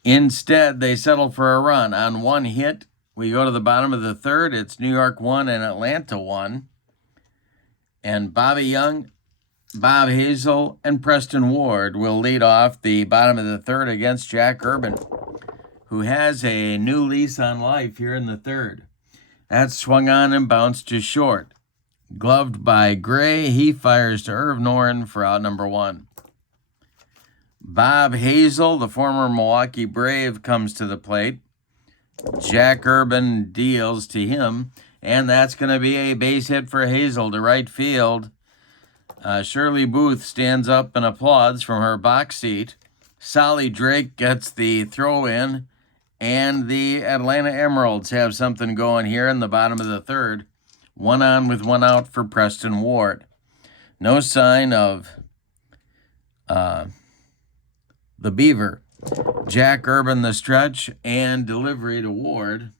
Instead, they settle for a run. On one hit, we go to the bottom of the third. It's New York 1 and Atlanta 1. And Bobby Young, Bob Hazel, and Preston Ward will lead off the bottom of the third against Jack Urban, who has a new lease on life here in the third. That's swung on and bounced to short. Gloved by Gray, he fires to Irv Noren for out number 1. Bob Hazel, the former Milwaukee Brave, comes to the plate. Jack Urban deals to him, and that's going to be a base hit for Hazel to right field. Shirley Booth stands up and applauds from her box seat. Solly Drake gets the throw in, and the Atlanta Emeralds have something going here in the bottom of the third. 1 on with 1 out for Preston Ward. No sign of the Beaver. Jack Urban the stretch and delivery to Ward.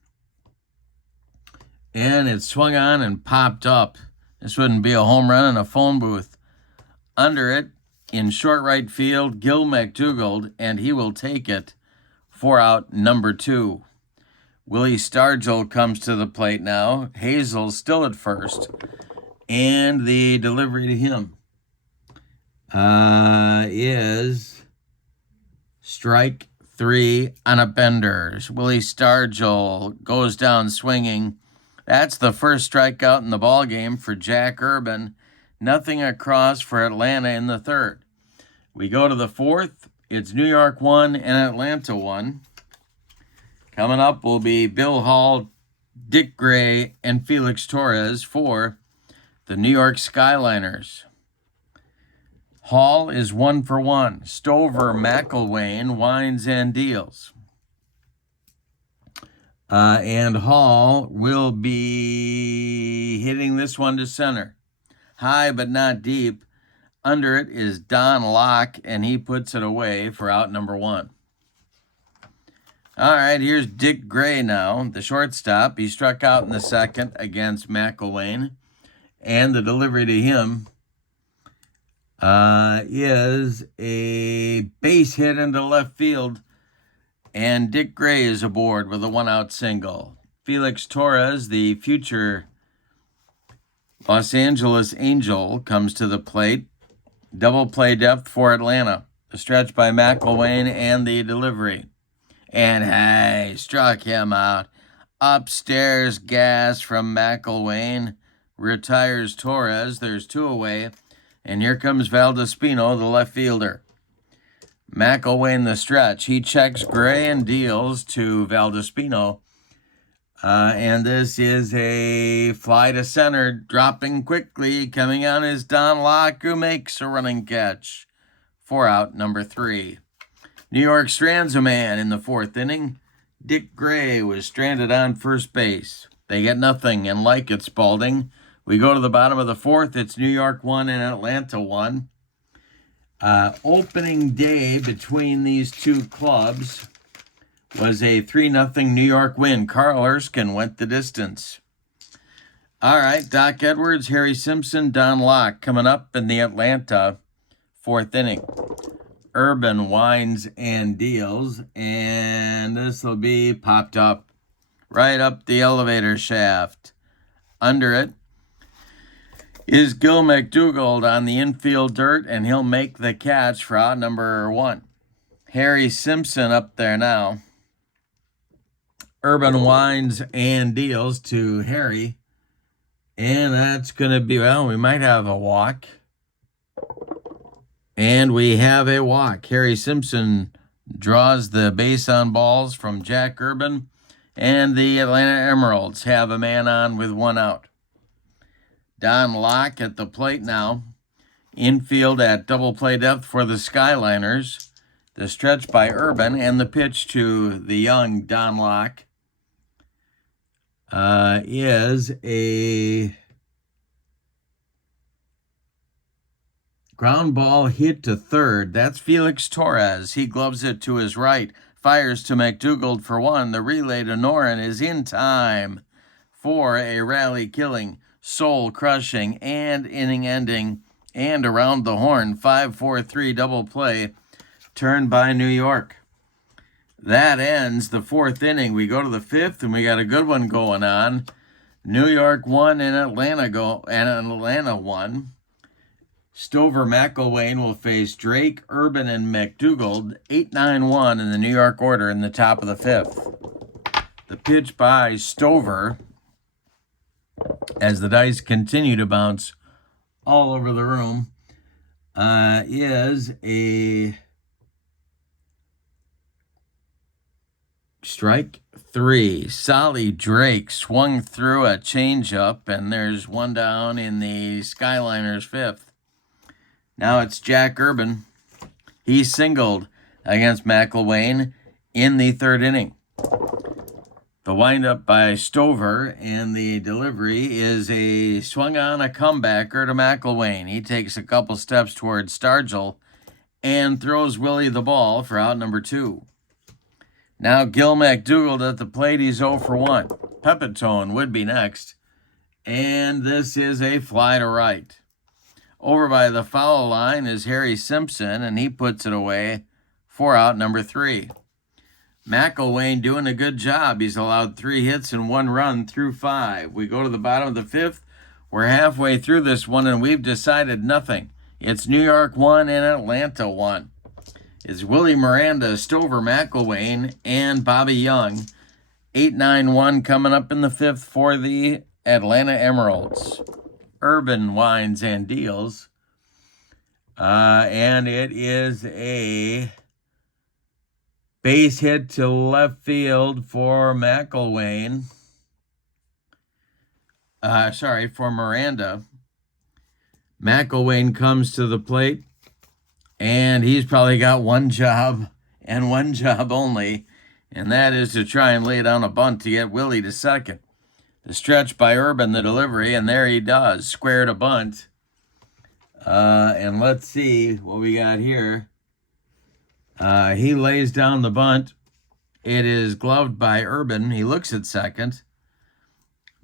And it swung on and popped up. This wouldn't be a home run in a phone booth. Under it, in short right field, Gil McDougald, and he will take it for out number 2. Willie Stargell comes to the plate now. Hazel still at first. And the delivery to him is strike 3 on a bender. Willie Stargell goes down swinging. That's the first strikeout in the ballgame for Jack Urban. Nothing across for Atlanta in the third. We go to the fourth. It's New York 1 and Atlanta 1. Coming up will be Bill Hall, Dick Gray, and Felix Torres for the New York Skyliners. Hall is 1 for 1. Stover McElwain winds and deals. And Hall will be hitting this one to center. High but not deep. Under it is Don Locke, and he puts it away for out number 1. All right, here's Dick Gray now, the shortstop. He struck out in the second against McElwain, and the delivery to him is a base hit into left field, and Dick Gray is aboard with a 1-out single. Felix Torres, the future Los Angeles Angel, comes to the plate. Double play depth for Atlanta. The stretch by McElwain and the delivery. And hey, struck him out. Upstairs gas from McElwain. Retires Torres. There's 2 away. And here comes Valdespino, the left fielder. McElwain the stretch. He checks Gray and deals to Valdespino. And this is a fly to center, dropping quickly. Coming on is Don Locke, who makes a running catch for out number 3. New York strands a man in the 4th inning. Dick Gray was stranded on first base. They get nothing, and like it, Spalding. We go to the bottom of the 4th. It's New York 1 and Atlanta 1. Opening day between these 2 clubs was a 3-0 New York win. Carl Erskine went the distance. All right, Doc Edwards, Harry Simpson, Don Locke coming up in the Atlanta 4th inning. Urban winds and deals, and this will be popped up right up the elevator shaft. Under it is Gil McDougald on the infield dirt, and he'll make the catch for out number 1. Harry Simpson up there now. Urban winds and deals to Harry, and that's going to be, well, we might have a walk. And we have a walk. Harry Simpson draws the base on balls from Jack Urban, and the Atlanta Emeralds have a man on with 1 out. Don Locke at the plate now. Infield at double play depth for the Skyliners. The stretch by Urban and the pitch to the young Don Locke is a ground ball hit to third. That's Felix Torres. He gloves it to his right. fires to McDougald for one. The relay to Noren is in time for a rally-killing, soul-crushing, and inning-ending, and around the horn 5-4-3 double play turned by New York. That ends the fourth inning. We go to the fifth, and we got a good one going on. New York won and Atlanta won. Stover McElwain will face Drake, Urban, and McDougald, 8-9-1 in the New York order in the top of the fifth. The pitch by Stover, as the dice continue to bounce all over the room, is a strike three. Solly Drake swung through a changeup, and there's one down in the Skyliners' fifth. Now it's Jack Urban. He singled against McElwain in the third inning. The windup by Stover and the delivery is a swung on a comebacker to McElwain. He takes a couple steps towards Stargell and throws Willie the ball for out number 2. Now Gil McDougald at the plate. He's 0 for 1. Pepitone would be next. And this is a fly to right. Over by the foul line is Harry Simpson, and he puts it away for out number 3. McElwain doing a good job. He's allowed 3 hits and 1 run through 5. We go to the bottom of the fifth. We're halfway through this one, and we've decided nothing. It's New York 1 and Atlanta 1. It's Willie Miranda, Stover McElwain, and Bobby Young. 8-9-1 coming up in the fifth for the Atlanta Emeralds. Urban winds and deals. And it is a base hit to left field for McElwain. For Miranda. McElwain comes to the plate, and he's probably got one job and one job only, and that is to try and lay down a bunt to get Willie to second. The stretch by Urban, the delivery, and there he does, squared a bunt. And let's see what we got here. He lays down the bunt. It is gloved by Urban. He looks at second,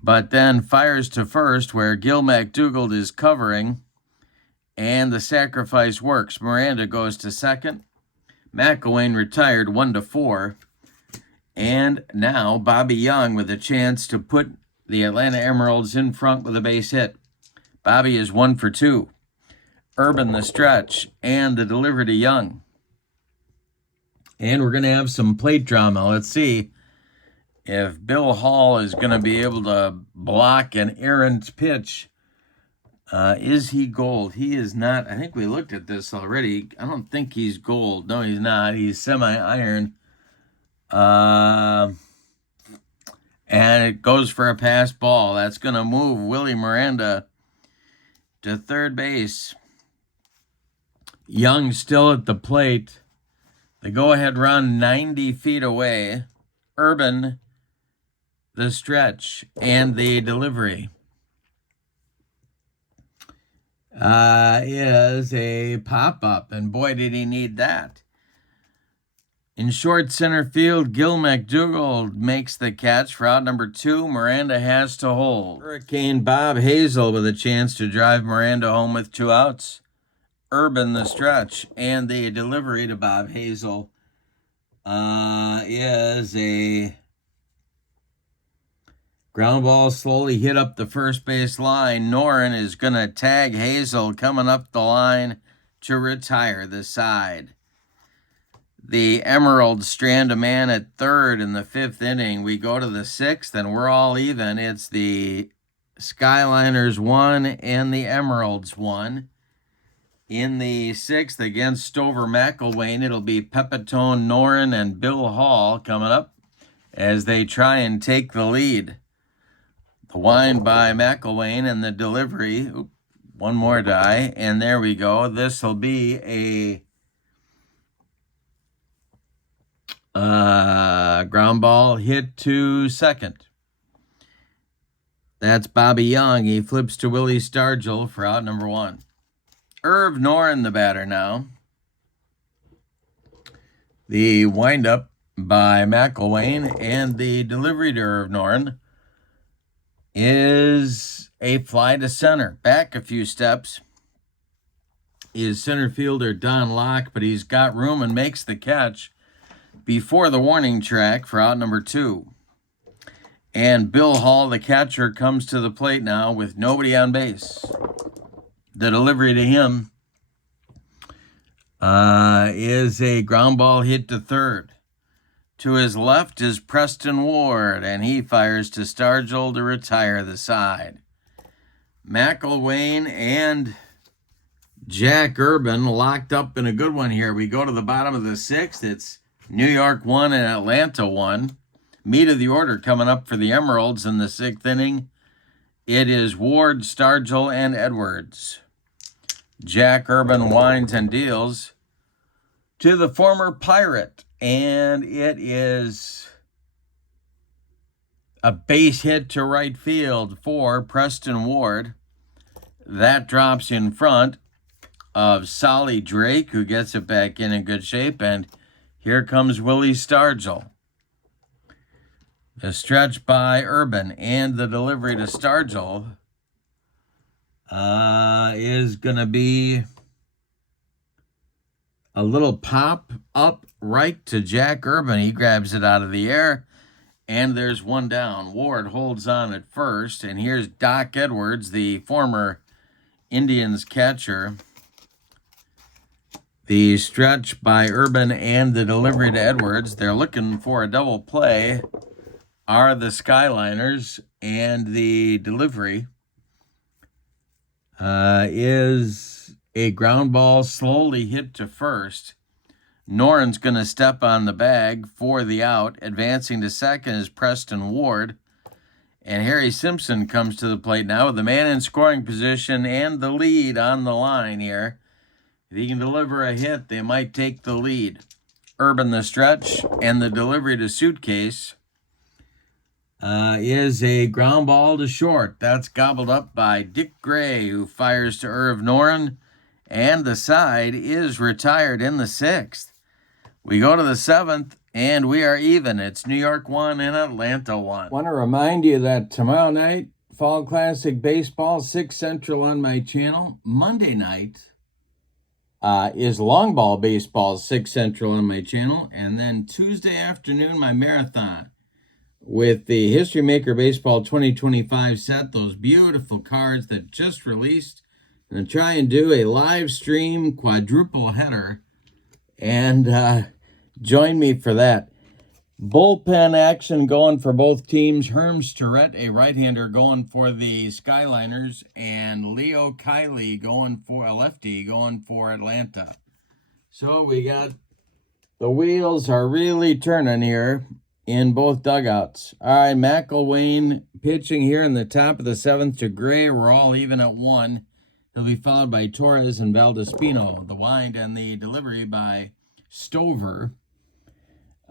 but then fires to first where Gil McDougald is covering, and the sacrifice works. Miranda goes to second. McElwain retired 1-4. And now Bobby Young with a chance to put the Atlanta Emeralds in front with a base hit. Bobby is 1 for 2. Urban the stretch and the delivery to Young. And we're going to have some plate drama. Let's see if Bill Hall is going to be able to block an errant pitch. Is he gold? He is not. I think we looked at this already. I don't think he's gold. No, he's not. He's semi-iron. And it goes for a pass ball. That's going to move Willie Miranda to third base. Young still at the plate. The go-ahead run 90 feet away. Urban, the stretch, and the delivery is a pop-up, and boy, did he need that. In short center field, Gil McDougald makes the catch for out number 2. Miranda has to hold. Hurricane Bob Hazel with a chance to drive Miranda home with 2 outs. Urban the stretch, and the delivery to Bob Hazel is a ground ball slowly hit up the first base line. Noren is going to tag Hazel coming up the line to retire the side. The Emeralds strand a man at third in the 5th inning. We go to the 6th, and we're all even. It's the Skyliners 1 and the Emeralds 1. In the 6th against Stover McElwain, it'll be Pepitone, Noren, and Bill Hall coming up as they try and take the lead. The wind by McElwain and the delivery. One more die, and there we go. This will be a ground ball hit to second. That's Bobby Young. He flips to Willie Stargell for out number 1. Irv Noren, the batter now. The windup by McElwain, and the delivery to Irv Noren is a fly to center. Back a few steps is center fielder Don Locke, but he's got room and makes the catch before the warning track for out number 2. And Bill Hall, the catcher, comes to the plate now with nobody on base. The delivery to him is a ground ball hit to third. To his left is Preston Ward, and he fires to Stargell to retire the side. McElwain and Jack Urban locked up in a good one here. We go to the bottom of the 6th. It's New York 1 and Atlanta 1. Meat of the order coming up for the Emeralds in the 6th inning. It is Ward, Stargell, and Edwards. Jack Urban winds and deals to the former Pirate, and it is a base hit to right field for Preston Ward. That drops in front of Solly Drake, who gets it back in good shape, and here comes Willie Stargell. The stretch by Urban and the delivery to Stargell is going to be a little pop up right to Jack Urban. He grabs it out of the air, and there's one down. Ward holds on at first, and here's Doc Edwards, the former Indians catcher. The stretch by Urban and the delivery to Edwards. They're looking for a double play are the Skyliners, and the delivery is a ground ball slowly hit to first. Noren's going to step on the bag for the out. Advancing to second is Preston Ward. And Harry Simpson comes to the plate now with the man in scoring position and the lead on the line here. If he can deliver a hit, they might take the lead. Urban the stretch, and the delivery to Suitcase is a ground ball to short. That's gobbled up by Dick Gray, who fires to Irv Noren, and the side is retired in the 6th. We go to the 7th, and we are even. It's New York 1 and Atlanta 1. I want to remind you that tomorrow night, Fall Classic Baseball, 6 Central on my channel. Monday night is Long Ball Baseball, 6 Central on my channel. And then Tuesday afternoon, my marathon with the History Maker Baseball 2025 set, those beautiful cards that just released. I'm going to try and do a live stream quadruple header, and join me for that. Bullpen action going for both teams. Herms Tourette, a right-hander, going for the Skyliners, and Leo Kiley going for a lefty, going for Atlanta. So we got the wheels are really turning here in both dugouts. All right, McElwain pitching here in the top of the 7th to Gray. We're all even at 1. He'll be followed by Torres and Valdespino. The wind and the delivery by Stover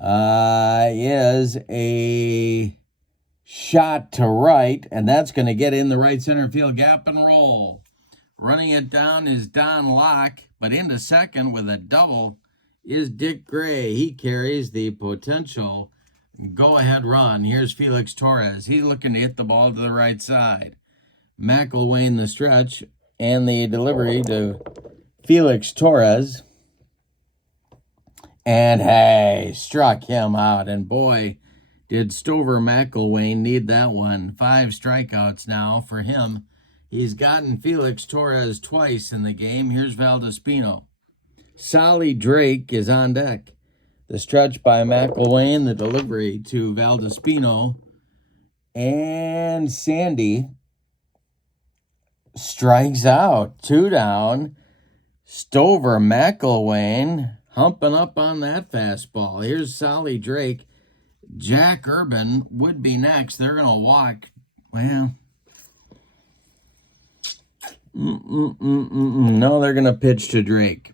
is a shot to right, and that's going to get in the right center field gap and roll. Running it down is Don Locke, but into second with a double is Dick Gray. He carries the potential go-ahead run. Here's Felix Torres. He's looking to hit the ball to the right side. McElwain the stretch, and the delivery to Felix Torres. And hey, struck him out. And boy, did Stover McElwain need that one. 5 strikeouts now for him. He's gotten Felix Torres twice in the game. Here's Valdespino. Solly Drake is on deck. The stretch by McElwain, the delivery to Valdespino. And Sandy strikes out. 2 down. Stover McElwain humping up on that fastball. Here's Solly Drake. Jack Urban would be next. They're going to walk. Well, no, they're going to pitch to Drake.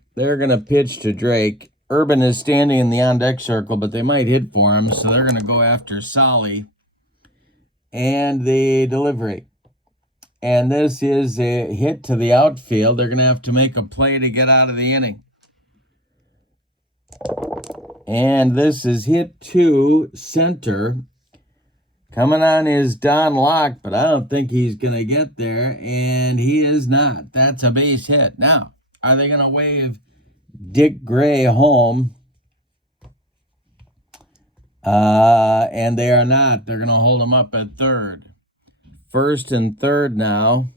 Urban is standing in the on-deck circle, but they might hit for him, so they're going to go after Solly. And the delivery. And this is a hit to the outfield. They're going to have to make a play to get out of the inning. And this is hit to center. Coming on is Don Locke, but I don't think he's going to get there, and he is not. That's a base hit. Now, are they going to wave Dick Gray home? And they are not. They're going to hold him up at third. First and third now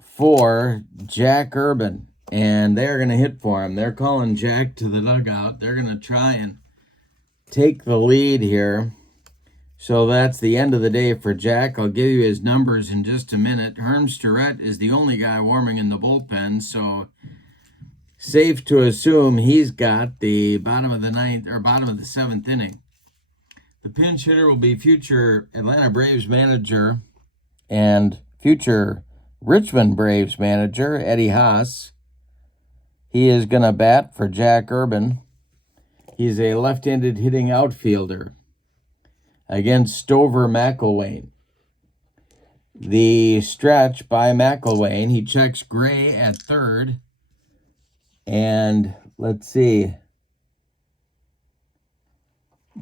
for Jack Urban, and they're going to hit for him. They're calling Jack to the dugout. They're going to try and take the lead here. So that's the end of the day for Jack. I'll give you his numbers in just a minute. Herm Starrett is the only guy warming in the bullpen, so safe to assume he's got the bottom of the ninth or bottom of the seventh inning. The pinch hitter will be future Atlanta Braves manager and future Richmond Braves manager Eddie Haas. He is going to bat for Jack Urban. He's a left-handed hitting outfielder against Stover McElwain. The stretch by McElwain. He checks Gray at third. And let's see.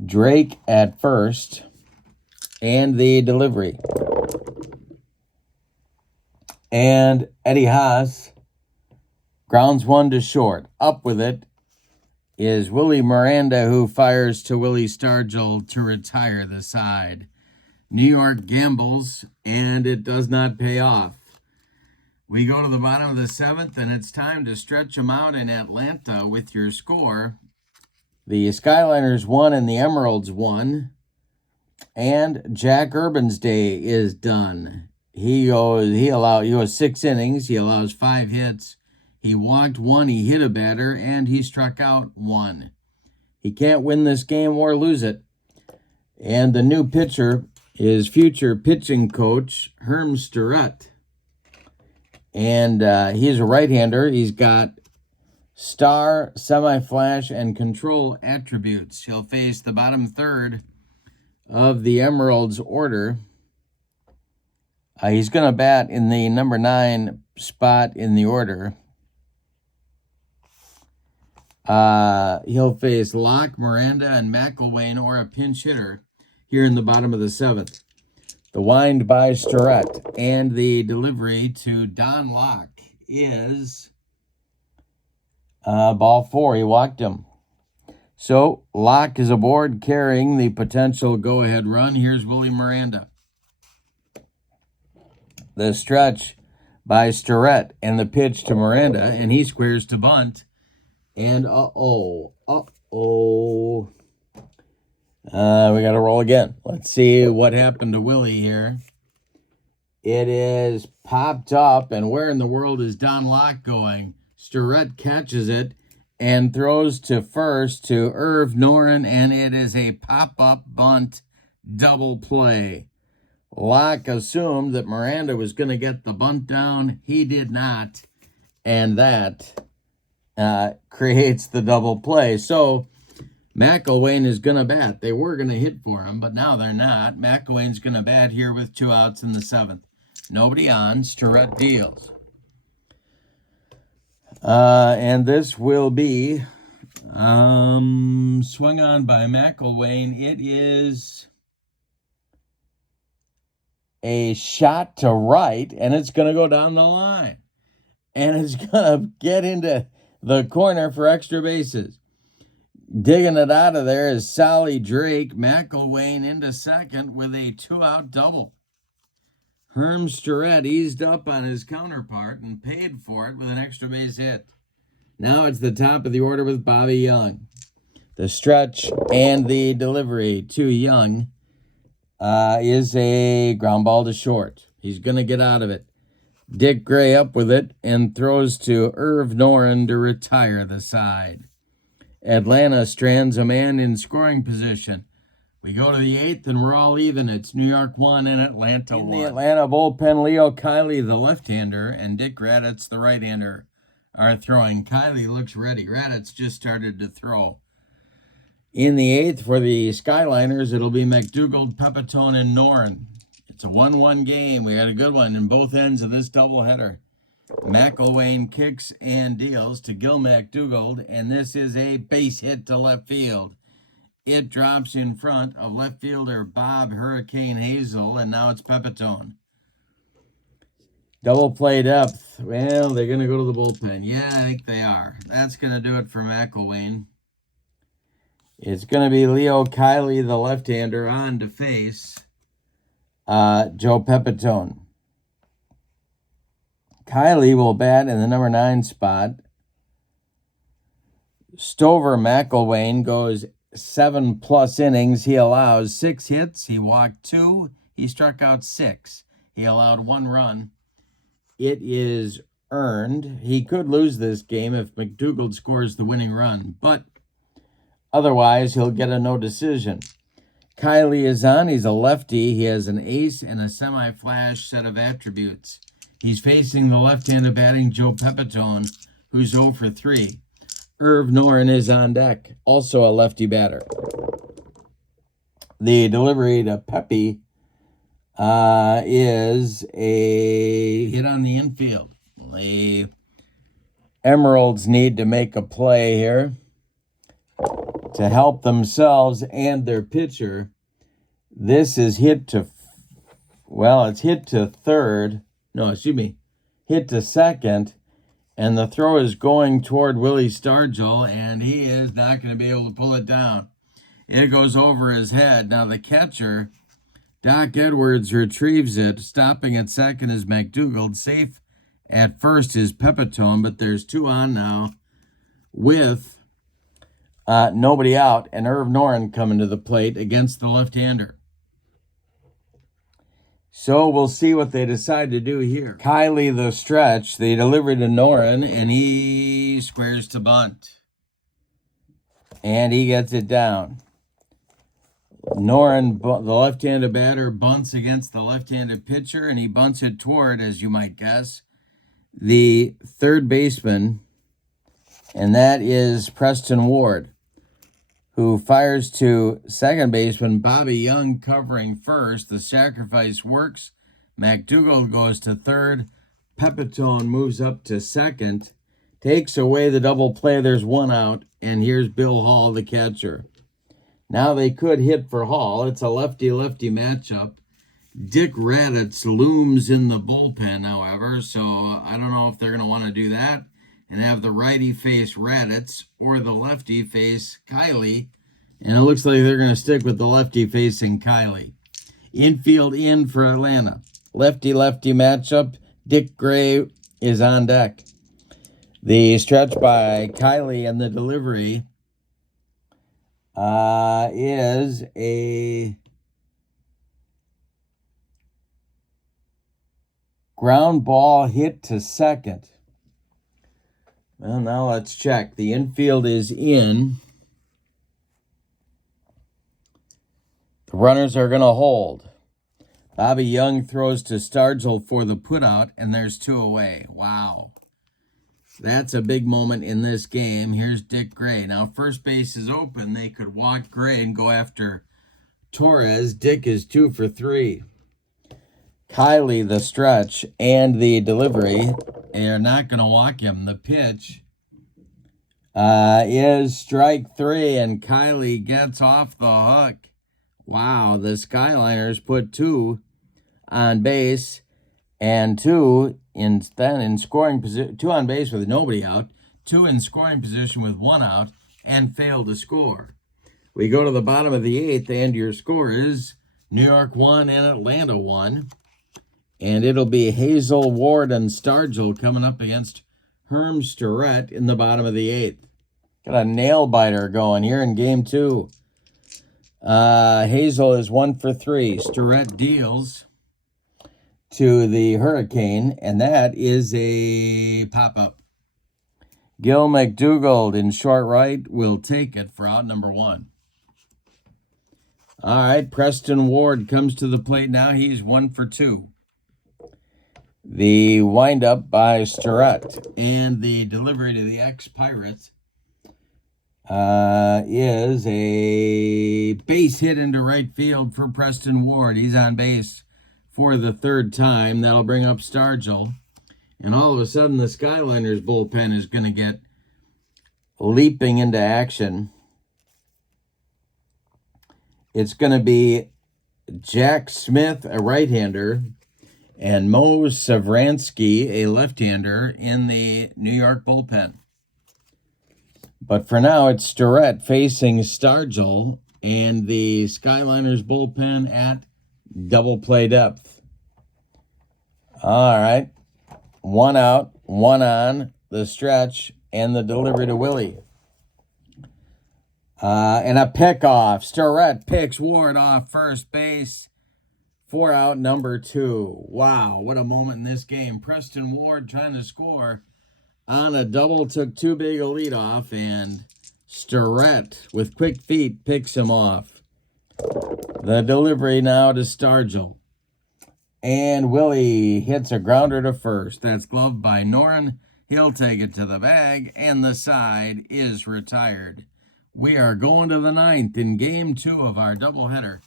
Drake at first. And the delivery. And Eddie Haas grounds one to short. Up with it is Willie Miranda, who fires to Willie Stargell to retire the side. New York gambles, and it does not pay off. We go to the bottom of the seventh, and it's time to stretch them out in Atlanta with your score. The Skyliners won and the Emeralds won, and Jack Urban's day is done. He goes 6 innings. He allows 5 hits. He walked 1, he hit a batter, and he struck out 1. He can't win this game or lose it. And the new pitcher is future pitching coach Herm Starrett. And he's a right-hander. He's got star, semi-flash, and control attributes. He'll face the bottom third of the Emeralds order. He's going to bat in the number 9 spot in the order. He'll face Locke, Miranda, and McElwain, or a pinch hitter here in the bottom of the seventh. The wind by Starrett and the delivery to Don Locke is ball 4. He walked him. So Locke is aboard carrying the potential go-ahead run. Here's Willie Miranda. The stretch by Starrett and the pitch to Miranda, and he squares to bunt. And we got to roll again. Let's see what happened to Willie here. It is popped up, and where in the world is Don Locke going? Starrett catches it and throws to first to Irv Noren, and it is a pop-up bunt double play. Locke assumed that Miranda was going to get the bunt down. He did not, and that creates the double play. So McElwain is going to bat. They were going to hit for him, but now they're not. McElwain's going to bat here with 2 outs in the seventh. Nobody on. Starrett deals. And this will be swung on by McElwain. It is a shot to right, and it's going to go down the line. And it's going to get into the corner for extra bases. Digging it out of there is Sally Drake. McElwain into second with a 2-out double. Herm Starrett eased up on his counterpart and paid for it with an extra base hit. Now it's the top of the order with Bobby Young. The stretch and the delivery to Young is a ground ball to short. He's going to get out of it. Dick Gray up with it and throws to Irv Noren to retire the side. Atlanta strands a man in scoring position. We go to the 8th, and we're all even. It's New York 1 and Atlanta 1. In the Atlanta bullpen, Leo Kiley, the left-hander, and Dick Raditz, the right-hander, are throwing. Kiley looks ready. Raditz just started to throw. In the 8th, for the Skyliners, it'll be McDougald, Pepitone, and Noren. It's a 1-1 game. We had a good one in both ends of this doubleheader. McElwain kicks and deals to Gil McDougald, and this is a base hit to left field. It drops in front of left fielder Bob Hurricane Hazel, and now it's Pepitone. Double play depth. Well, they're going to go to the bullpen. Yeah, I think they are. That's going to do it for McElwain. It's going to be Leo Kiley, the left-hander, on to face Joe Pepitone. Kiley will bat in the number 9 spot. Stover McElwain goes 7+ innings. He allows 6 hits. He walked 2. He struck out 6. He allowed 1 run. It is earned. He could lose this game if McDougald scores the winning run, but otherwise he'll get a no decision. Kiley is on. He's a lefty. He has an ace and a semi-flash set of attributes. He's facing the left-handed batting Joe Pepitone, who's 0 for 3. Irv Noren is on deck, also a lefty batter. The delivery to Pepe is a hit on the infield. The Emeralds need to make a play here to help themselves and their pitcher. This is hit to, it's hit to third. No, excuse me, hit to second. And the throw is going toward Willie Stargell, and he is not going to be able to pull it down. It goes over his head. Now the catcher, Doc Edwards, retrieves it. Stopping at second is McDougald. Safe at first is Pepitone, but there's 2 on now with nobody out, and Irv Noren coming to the plate against the left-hander. So we'll see what they decide to do here. Kiley, the stretch, they deliver to Noren, and he squares to bunt. And he gets it down. Noren, the left-handed batter, bunts against the left-handed pitcher, and he bunts it toward, as you might guess, the third baseman, and that is Preston Ward, who fires to second baseman Bobby Young covering first. The sacrifice works. McDougald goes to third. Pepitone moves up to second, takes away the double play. There's 1 out, and here's Bill Hall, the catcher. Now they could hit for Hall. It's a lefty-lefty matchup. Dick Raditz looms in the bullpen, however, so I don't know if they're going to want to do that and have the righty face Raditz or the lefty face Kiley. And it looks like they're going to stick with the lefty facing Kiley. Infield in for Atlanta. Lefty-lefty matchup. Dick Gray is on deck. The stretch by Kiley and the delivery is a ground ball hit to second. Well, now let's check. The infield is in. The runners are going to hold. Bobby Young throws to Stargell for the putout, and there's 2 away. Wow. That's a big moment in this game. Here's Dick Gray. Now, first base is open. They could walk Gray and go after Torres. Dick is 2 for 3. Kiley, the stretch, and the delivery. They are not going to walk him. The pitch is strike 3, and Kiley gets off the hook. Wow, the Skyliners put 2 on base and 2 in scoring position, 2 on base with nobody out, 2 in scoring position with 1 out, and failed to score. We go to the bottom of the 8th, and your score is New York 1 and Atlanta 1. And it'll be Hazel, Ward, and Stargell coming up against Herm Starrett in the bottom of the 8th. Got a nail biter going here in game 2. Hazel is 1 for 3. Starrett deals to the Hurricane, and that is a pop-up. Gil McDougald in short right will take it for out number 1. All right, Preston Ward comes to the plate now. He's 1 for 2. The windup by Starrett and the delivery to the ex-Pirate is a base hit into right field for Preston Ward. He's on base for the 3rd time. That'll bring up Stargell. And all of a sudden, the Skyliners bullpen is going to get leaping into action. It's going to be Jack Smith, a right-hander, and Mo Savransky, a left-hander, in the New York bullpen. But for now, it's Starrett facing Stargell and the Skyliners bullpen at double play depth. All right. 1 out, 1 on, the stretch, and the delivery to Willie. And a pickoff. Starrett picks Ward off first base. 4 out, number 2. Wow, what a moment in this game. Preston Ward trying to score on a double, took too big a lead off, and Starrett with quick feet picks him off. The delivery now to Stargell. And Willie hits a grounder to first. That's gloved by Noren. He'll take it to the bag, and the side is retired. We are going to the 9th in Game 2 of our doubleheader.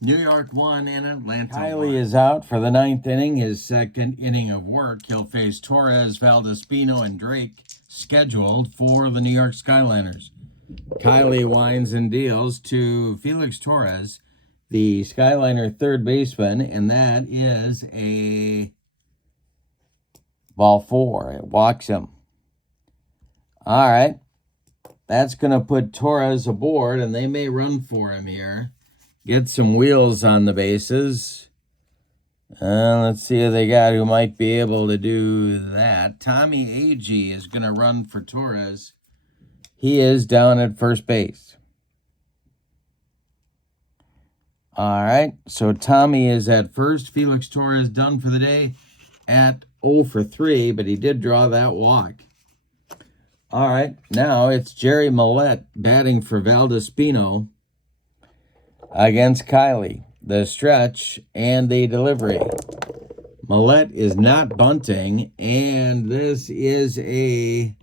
New York 1 and Atlanta 1. Kiley is out for the 9th inning, his second inning of work. He'll face Torres, Valdespino, and Drake, scheduled for the New York Skyliners. Kiley winds and deals to Felix Torres, the Skyliner third baseman, and that is a ball 4. It walks him. All right. That's going to put Torres aboard, and they may run for him here. Get some wheels on the bases. Let's see who they got who might be able to do that. Tommy Agee is going to run for Torres. He is down at first base. All right, so Tommy is at first. Felix Torres done for the day at 0 for 3, but he did draw that walk. All right, now it's Jerry Millette batting for Valdespino against Kiley. The stretch and the delivery. Millette is not bunting, and this is a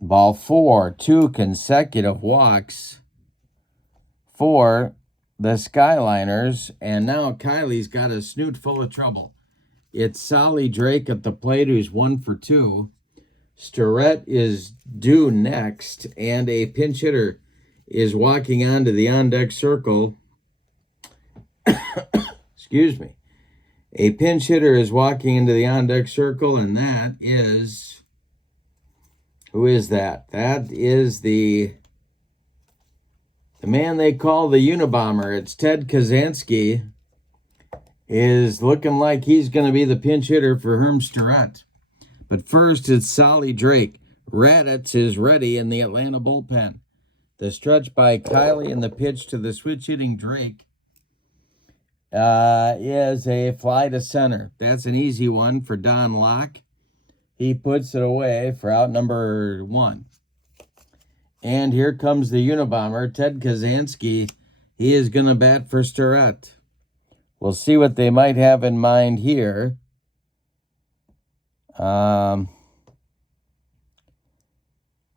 ball 4. 2 consecutive walks for the Skyliners, and now Kiley's got a snoot full of trouble. It's Solly Drake at the plate, who's 1 for 2. Starrett is due next, and a pinch hitter is walking onto the on-deck circle. Excuse me. A pinch hitter is walking into the on-deck circle, and that is... Who is that? That is the man they call the Unabomber. It's Ted Kazansky. Is looking like he's going to be the pinch hitter for Herm Starrett. But first, it's Solly Drake. Raditz is ready in the Atlanta bullpen. The stretch by Kiley and the pitch to the switch-hitting Drake is a fly to center. That's an easy one for Don Locke. He puts it away for out number 1. And here comes the Unabomber, Ted Kazansky. He is going to bat for Starrett. We'll see what they might have in mind here.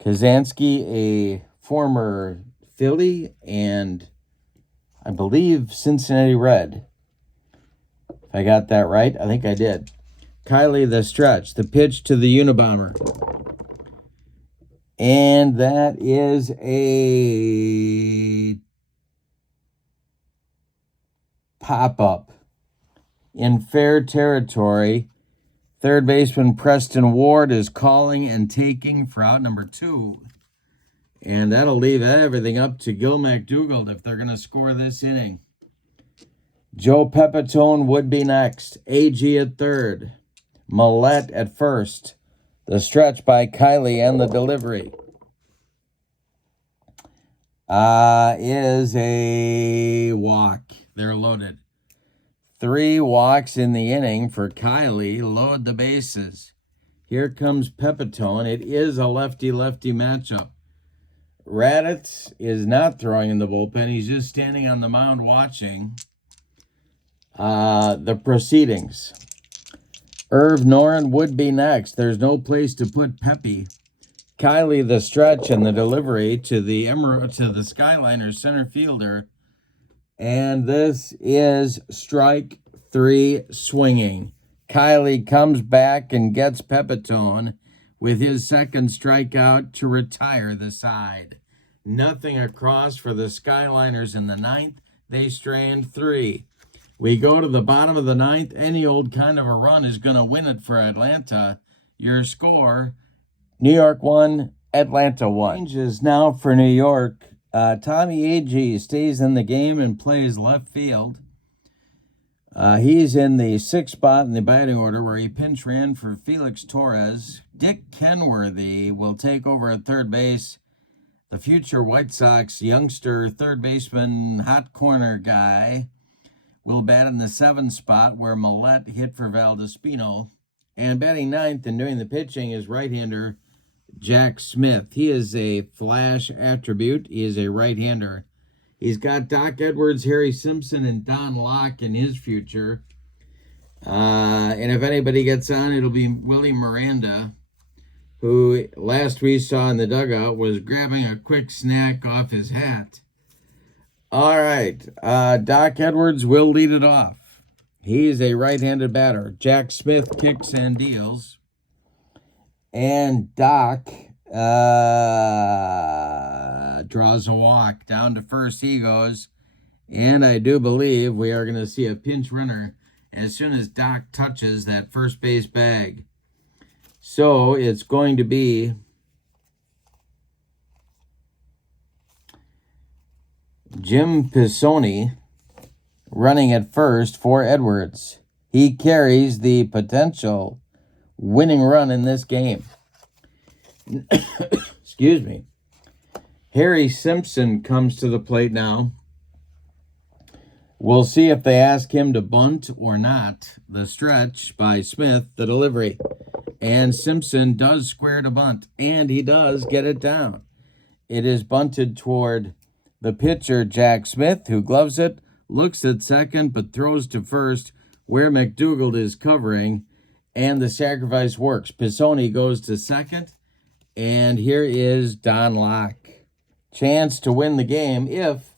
Kazansky, a former Philly and I believe Cincinnati Red. If I got that right, I think I did. Kiley the stretch, the pitch to the Unabomber. And that is a pop-up in fair territory. Third baseman Preston Ward is calling and taking for out number 2. And that'll leave everything up to Gil McDougald if they're going to score this inning. Joe Pepitone would be next. Agee at third. Millette at first. The stretch by Kiley and the delivery is a walk. They're loaded. 3 walks in the inning for Kiley. Load the bases. Here comes Pepitone. It is a lefty-lefty matchup. Raditz is not throwing in the bullpen. He's just standing on the mound watching the proceedings. Irv Noren would be next. There's no place to put Pepe. Kiley the stretch and the delivery to the Skyliners center fielder. And this is strike 3 swinging. Kiley comes back and gets Pepitone with his second strikeout to retire the side. Nothing across for the Skyliners in the ninth. They strand 3. We go to the bottom of the ninth. Any old kind of a run is going to win it for Atlanta. Your score, New York 1, Atlanta 1. Changes now for New York. Tommy Agee stays in the game and plays left field. He's in the 6th spot in the batting order where he pinch ran for Felix Torres. Dick Kenworthy will take over at third base. The future White Sox youngster third baseman, hot corner guy, will bat in the 7th spot where Millette hit for Valdespino. And batting ninth and doing the pitching is right-hander Jack Smith. He is a flash attribute. He is a right-hander. He's got Doc Edwards, Harry Simpson, and Don Locke in his future. And if anybody gets on, it'll be Willie Miranda, who last we saw in the dugout was grabbing a quick snack off his hat. All right, Doc Edwards will lead it off. He's a right-handed batter. Jack Smith kicks and deals. And Doc draws a walk. Down to first he goes. And I do believe we are going to see a pinch runner as soon as Doc touches that first base bag. So it's going to be Jim Pisoni running at first for Edwards. He carries the potential winning run in this game. Excuse me. Harry Simpson comes to the plate now. We'll see if they ask him to bunt or not. The stretch by Smith, the delivery. And Simpson does square to bunt, and he does get it down. It is bunted toward the pitcher, Jack Smith, who gloves it, looks at second, but throws to first, where McDougald is covering, and the sacrifice works. Pisoni goes to second, and here is Don Locke. Chance to win the game if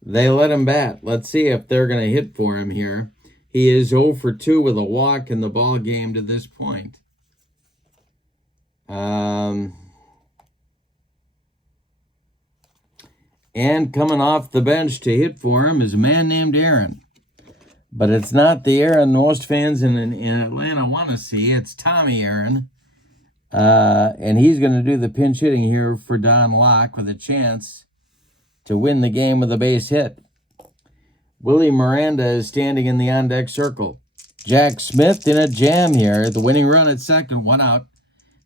they let him bat. Let's see if they're going to hit for him here. He is 0 for 2 with a walk in the ball game to this point. And coming off the bench to hit for him is a man named Aaron. But it's not the Aaron most fans in Atlanta want to see. It's Tommy Aaron. And he's going to do the pinch hitting here for Don Locke with a chance to win the game with a base hit. Willie Miranda is standing in the on-deck circle. Jack Smith in a jam here. The winning run at second, 1 out.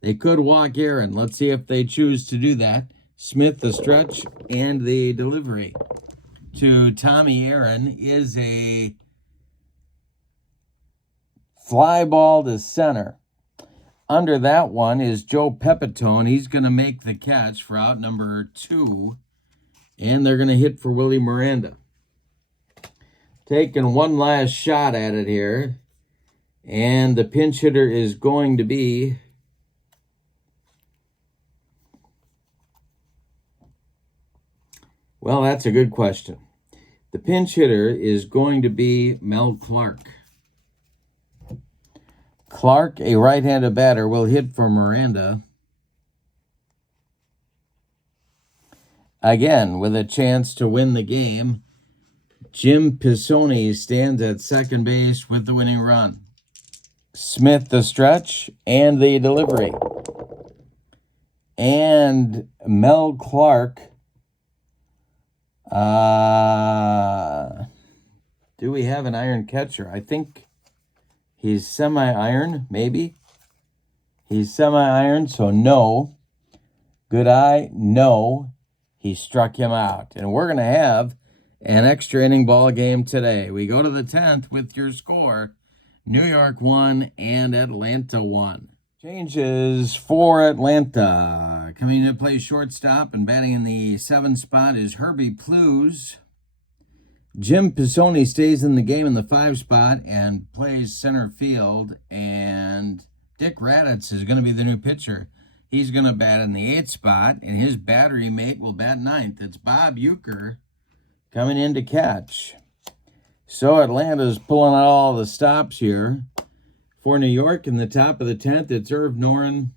They could walk Aaron. Let's see if they choose to do that. Smith, the stretch, and the delivery to Tommy Aaron is a fly ball to center. Under that one is Joe Pepitone. He's going to make the catch for out number 2. And they're going to hit for Willie Miranda. Taking one last shot at it here. And the pinch hitter is going to be well, that's a good question. The pinch hitter is going to be Mel Clark. Clark, a right-handed batter, will hit for Miranda. Again, with a chance to win the game, Jim Pisoni stands at second base with the winning run. Smith, the stretch, and the delivery. And Mel Clark. Do we have an iron catcher? I think he's semi-iron, maybe. He's semi-iron, so no. Good eye, no. He struck him out. And we're going to have an extra inning ball game today. We go to the 10th with your score. New York 1 and Atlanta 1. Changes for Atlanta. Coming to play shortstop and batting in the 7th spot is Herbie Plews. Jim Pisoni stays in the game in the 5 spot and plays center field. And Dick Raditz is going to be the new pitcher. He's going to bat in the 8th spot, and his battery mate will bat 9th. It's Bob Uecker coming in to catch. So Atlanta's pulling out all the stops here For New York, in the top of the 10th, it's Irv Noren,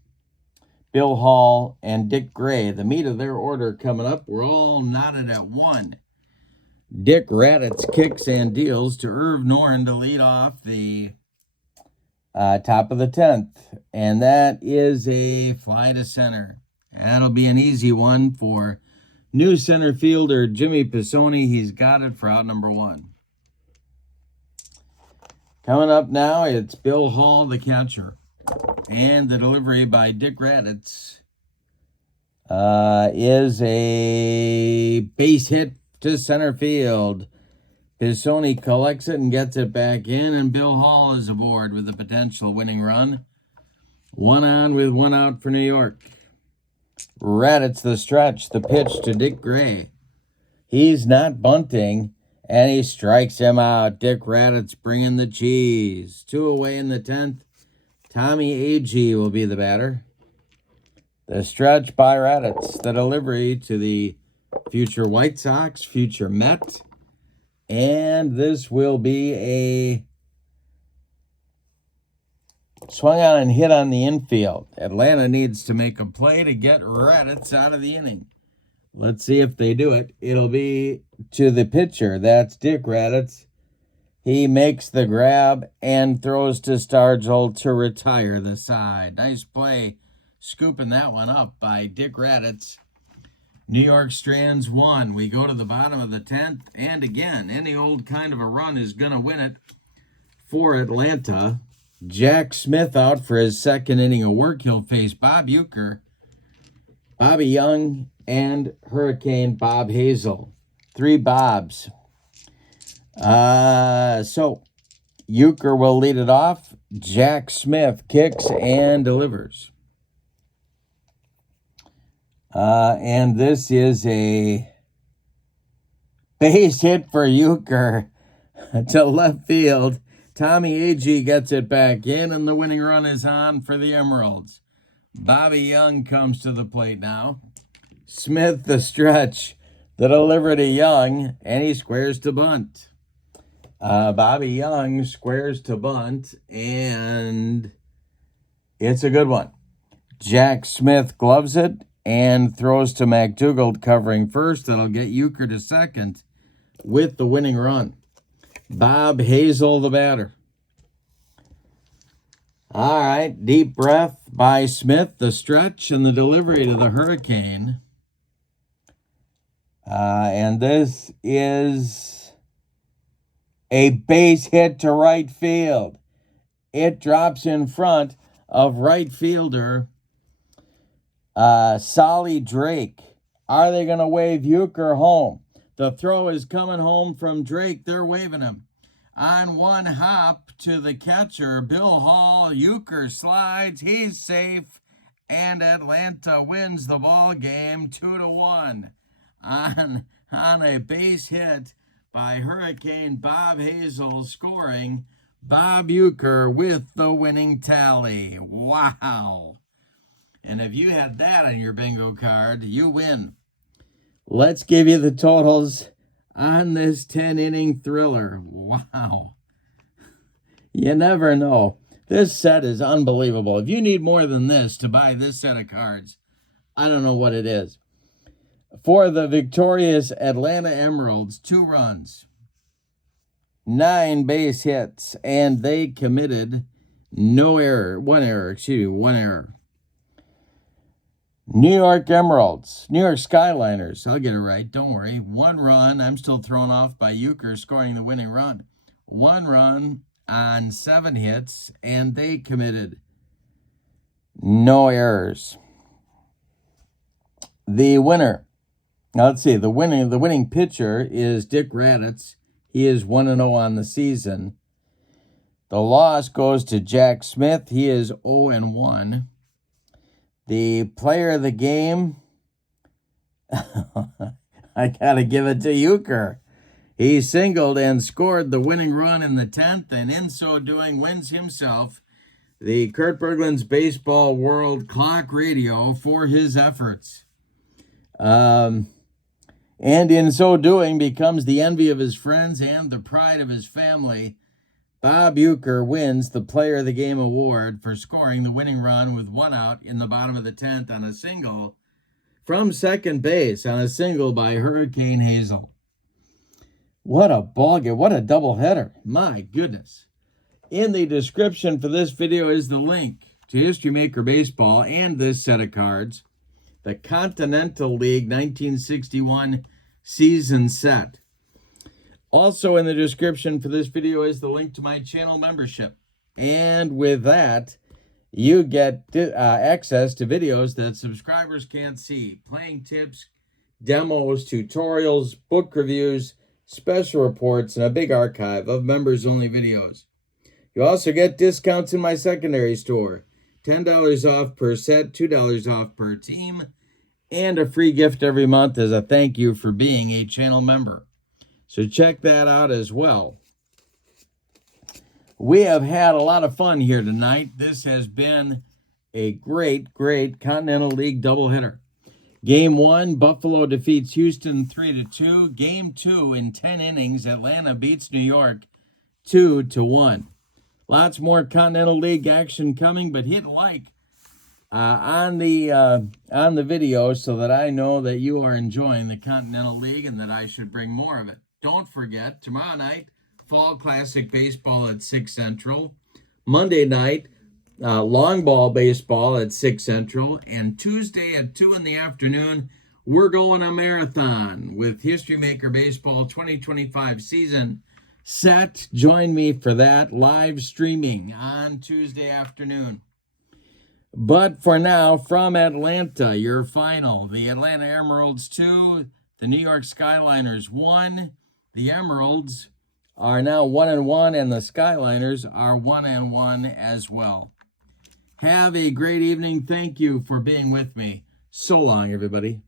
Bill Hall, and Dick Gray. The meat of their order coming up. We're all knotted at 1. Dick Raditz kicks and deals to Irv Noren to lead off the top of the 10th. And that is a fly to center. That'll be an easy one for new center fielder Jimmy Pisoni. He's got it for out number 1. Coming up now, it's Bill Hall, the catcher. And the delivery by Dick Raditz is a base hit to center field. Pisoni collects it and gets it back in, and Bill Hall is aboard with a potential winning run. 1 on with 1 out for New York. Raditz the stretch, the pitch to Dick Gray. He's not bunting, and he strikes him out. Dick Raditz bringing the cheese. 2 away in the 10th. Tommy Agee will be the batter. The stretch by Raditz. The delivery to the future White Sox, future Met. And this will be a swung on and hit on the infield. Atlanta needs to make a play to get Raditz out of the inning. Let's see if they do it. It'll be to the pitcher. That's Dick Raditz. He makes the grab and throws to Stargell to retire the side. Nice play, scooping that one up by Dick Raditz. New York strands 1. We go to the bottom of the 10th. And again, any old kind of a run is going to win it for Atlanta. Jack Smith out for his second inning of work. He'll face Bob Uecker, Bobby Young, and Hurricane Bob Hazel. 3 Bobs. So Uecker will lead it off. Jack Smith kicks and delivers. And this is a base hit for Uecker to left field. Tommy Agee gets it back in, and the winning run is on for the Emeralds. Bobby Young comes to the plate now. Smith the stretch, the delivery to Young, and he squares to bunt. Bobby Young squares to bunt, and it's a good one. Jack Smith gloves it and throws to McDougald covering first. That'll get Uecker to second with the winning run. Bob Hazel, the batter. All right, deep breath by Smith, the stretch, and the delivery to the Hurricane. And this is a base hit to right field. It drops in front of right fielder Solly Drake. Are they going to wave Uecker home? The throw is coming home from Drake. They're waving him. On one hop to the catcher, Bill Hall. Uecker slides. He's safe. And Atlanta wins the ball game 2-1 on a base hit by Hurricane Bob Hazel, scoring Bob Uecker with the winning tally. Wow. And if you had that on your bingo card, you win. Let's give you the totals on this 10-inning thriller. Wow. You never know. This set is unbelievable. If you need more than this to buy this set of cards, I don't know what it is. For the victorious Atlanta Emeralds, 2 runs, 9 base hits, and they committed one error. New York Emeralds, New York Skyliners, I'll get it right, don't worry. 1 run, I'm still thrown off by Uecker scoring the winning run. 1 run on 7 hits, and they committed no errors. The winner, let's see, the winning pitcher is Dick Raditz. He is 1-0 on the season. The loss goes to Jack Smith. He is 0-1. The player of the game, I got to give it to Uecker. He singled and scored the winning run in the 10th, and in so doing wins himself the Kurt Berglund's Baseball World Clock Radio for his efforts. And in so doing becomes the envy of his friends and the pride of his family Bob Uecker wins the Player of the Game award for scoring the winning run with 1 out in the bottom of the 10th on a single from second base on a single by Hurricane Hazel. What a ball game. What a doubleheader. My goodness. In the description for this video is the link to History Maker Baseball and this set of cards, the Continental League 1961 season set. Also in the description for this video is the link to my channel membership. And with that, you get access to videos that subscribers can't see. Playing tips, demos, tutorials, book reviews, special reports, and a big archive of members-only videos. You also get discounts in my secondary store. $10 off per set, $2 off per team, and a free gift every month as a thank you for being a channel member. So check that out as well. We have had a lot of fun here tonight. This has been a great Continental League doubleheader. Game 1, Buffalo defeats Houston 3-2. Game 2, in 10 innings, Atlanta beats New York 2-1. Lots more Continental League action coming, but hit like on the video so that I know that you are enjoying the Continental League and that I should bring more of it. Don't forget, tomorrow night, Fall Classic Baseball at 6 Central. Monday night, long ball baseball at 6 Central. And Tuesday at 2 in the afternoon, we're going a marathon with History Maker Baseball 2025 season set. Join me for that live streaming on Tuesday afternoon. But for now, from Atlanta, your final, the Atlanta Emeralds 2, the New York Skyliners 1. The Emeralds are now 1-1, and the Skyliners are 1-1 as well. Have a great evening. Thank you for being with me. So long, everybody.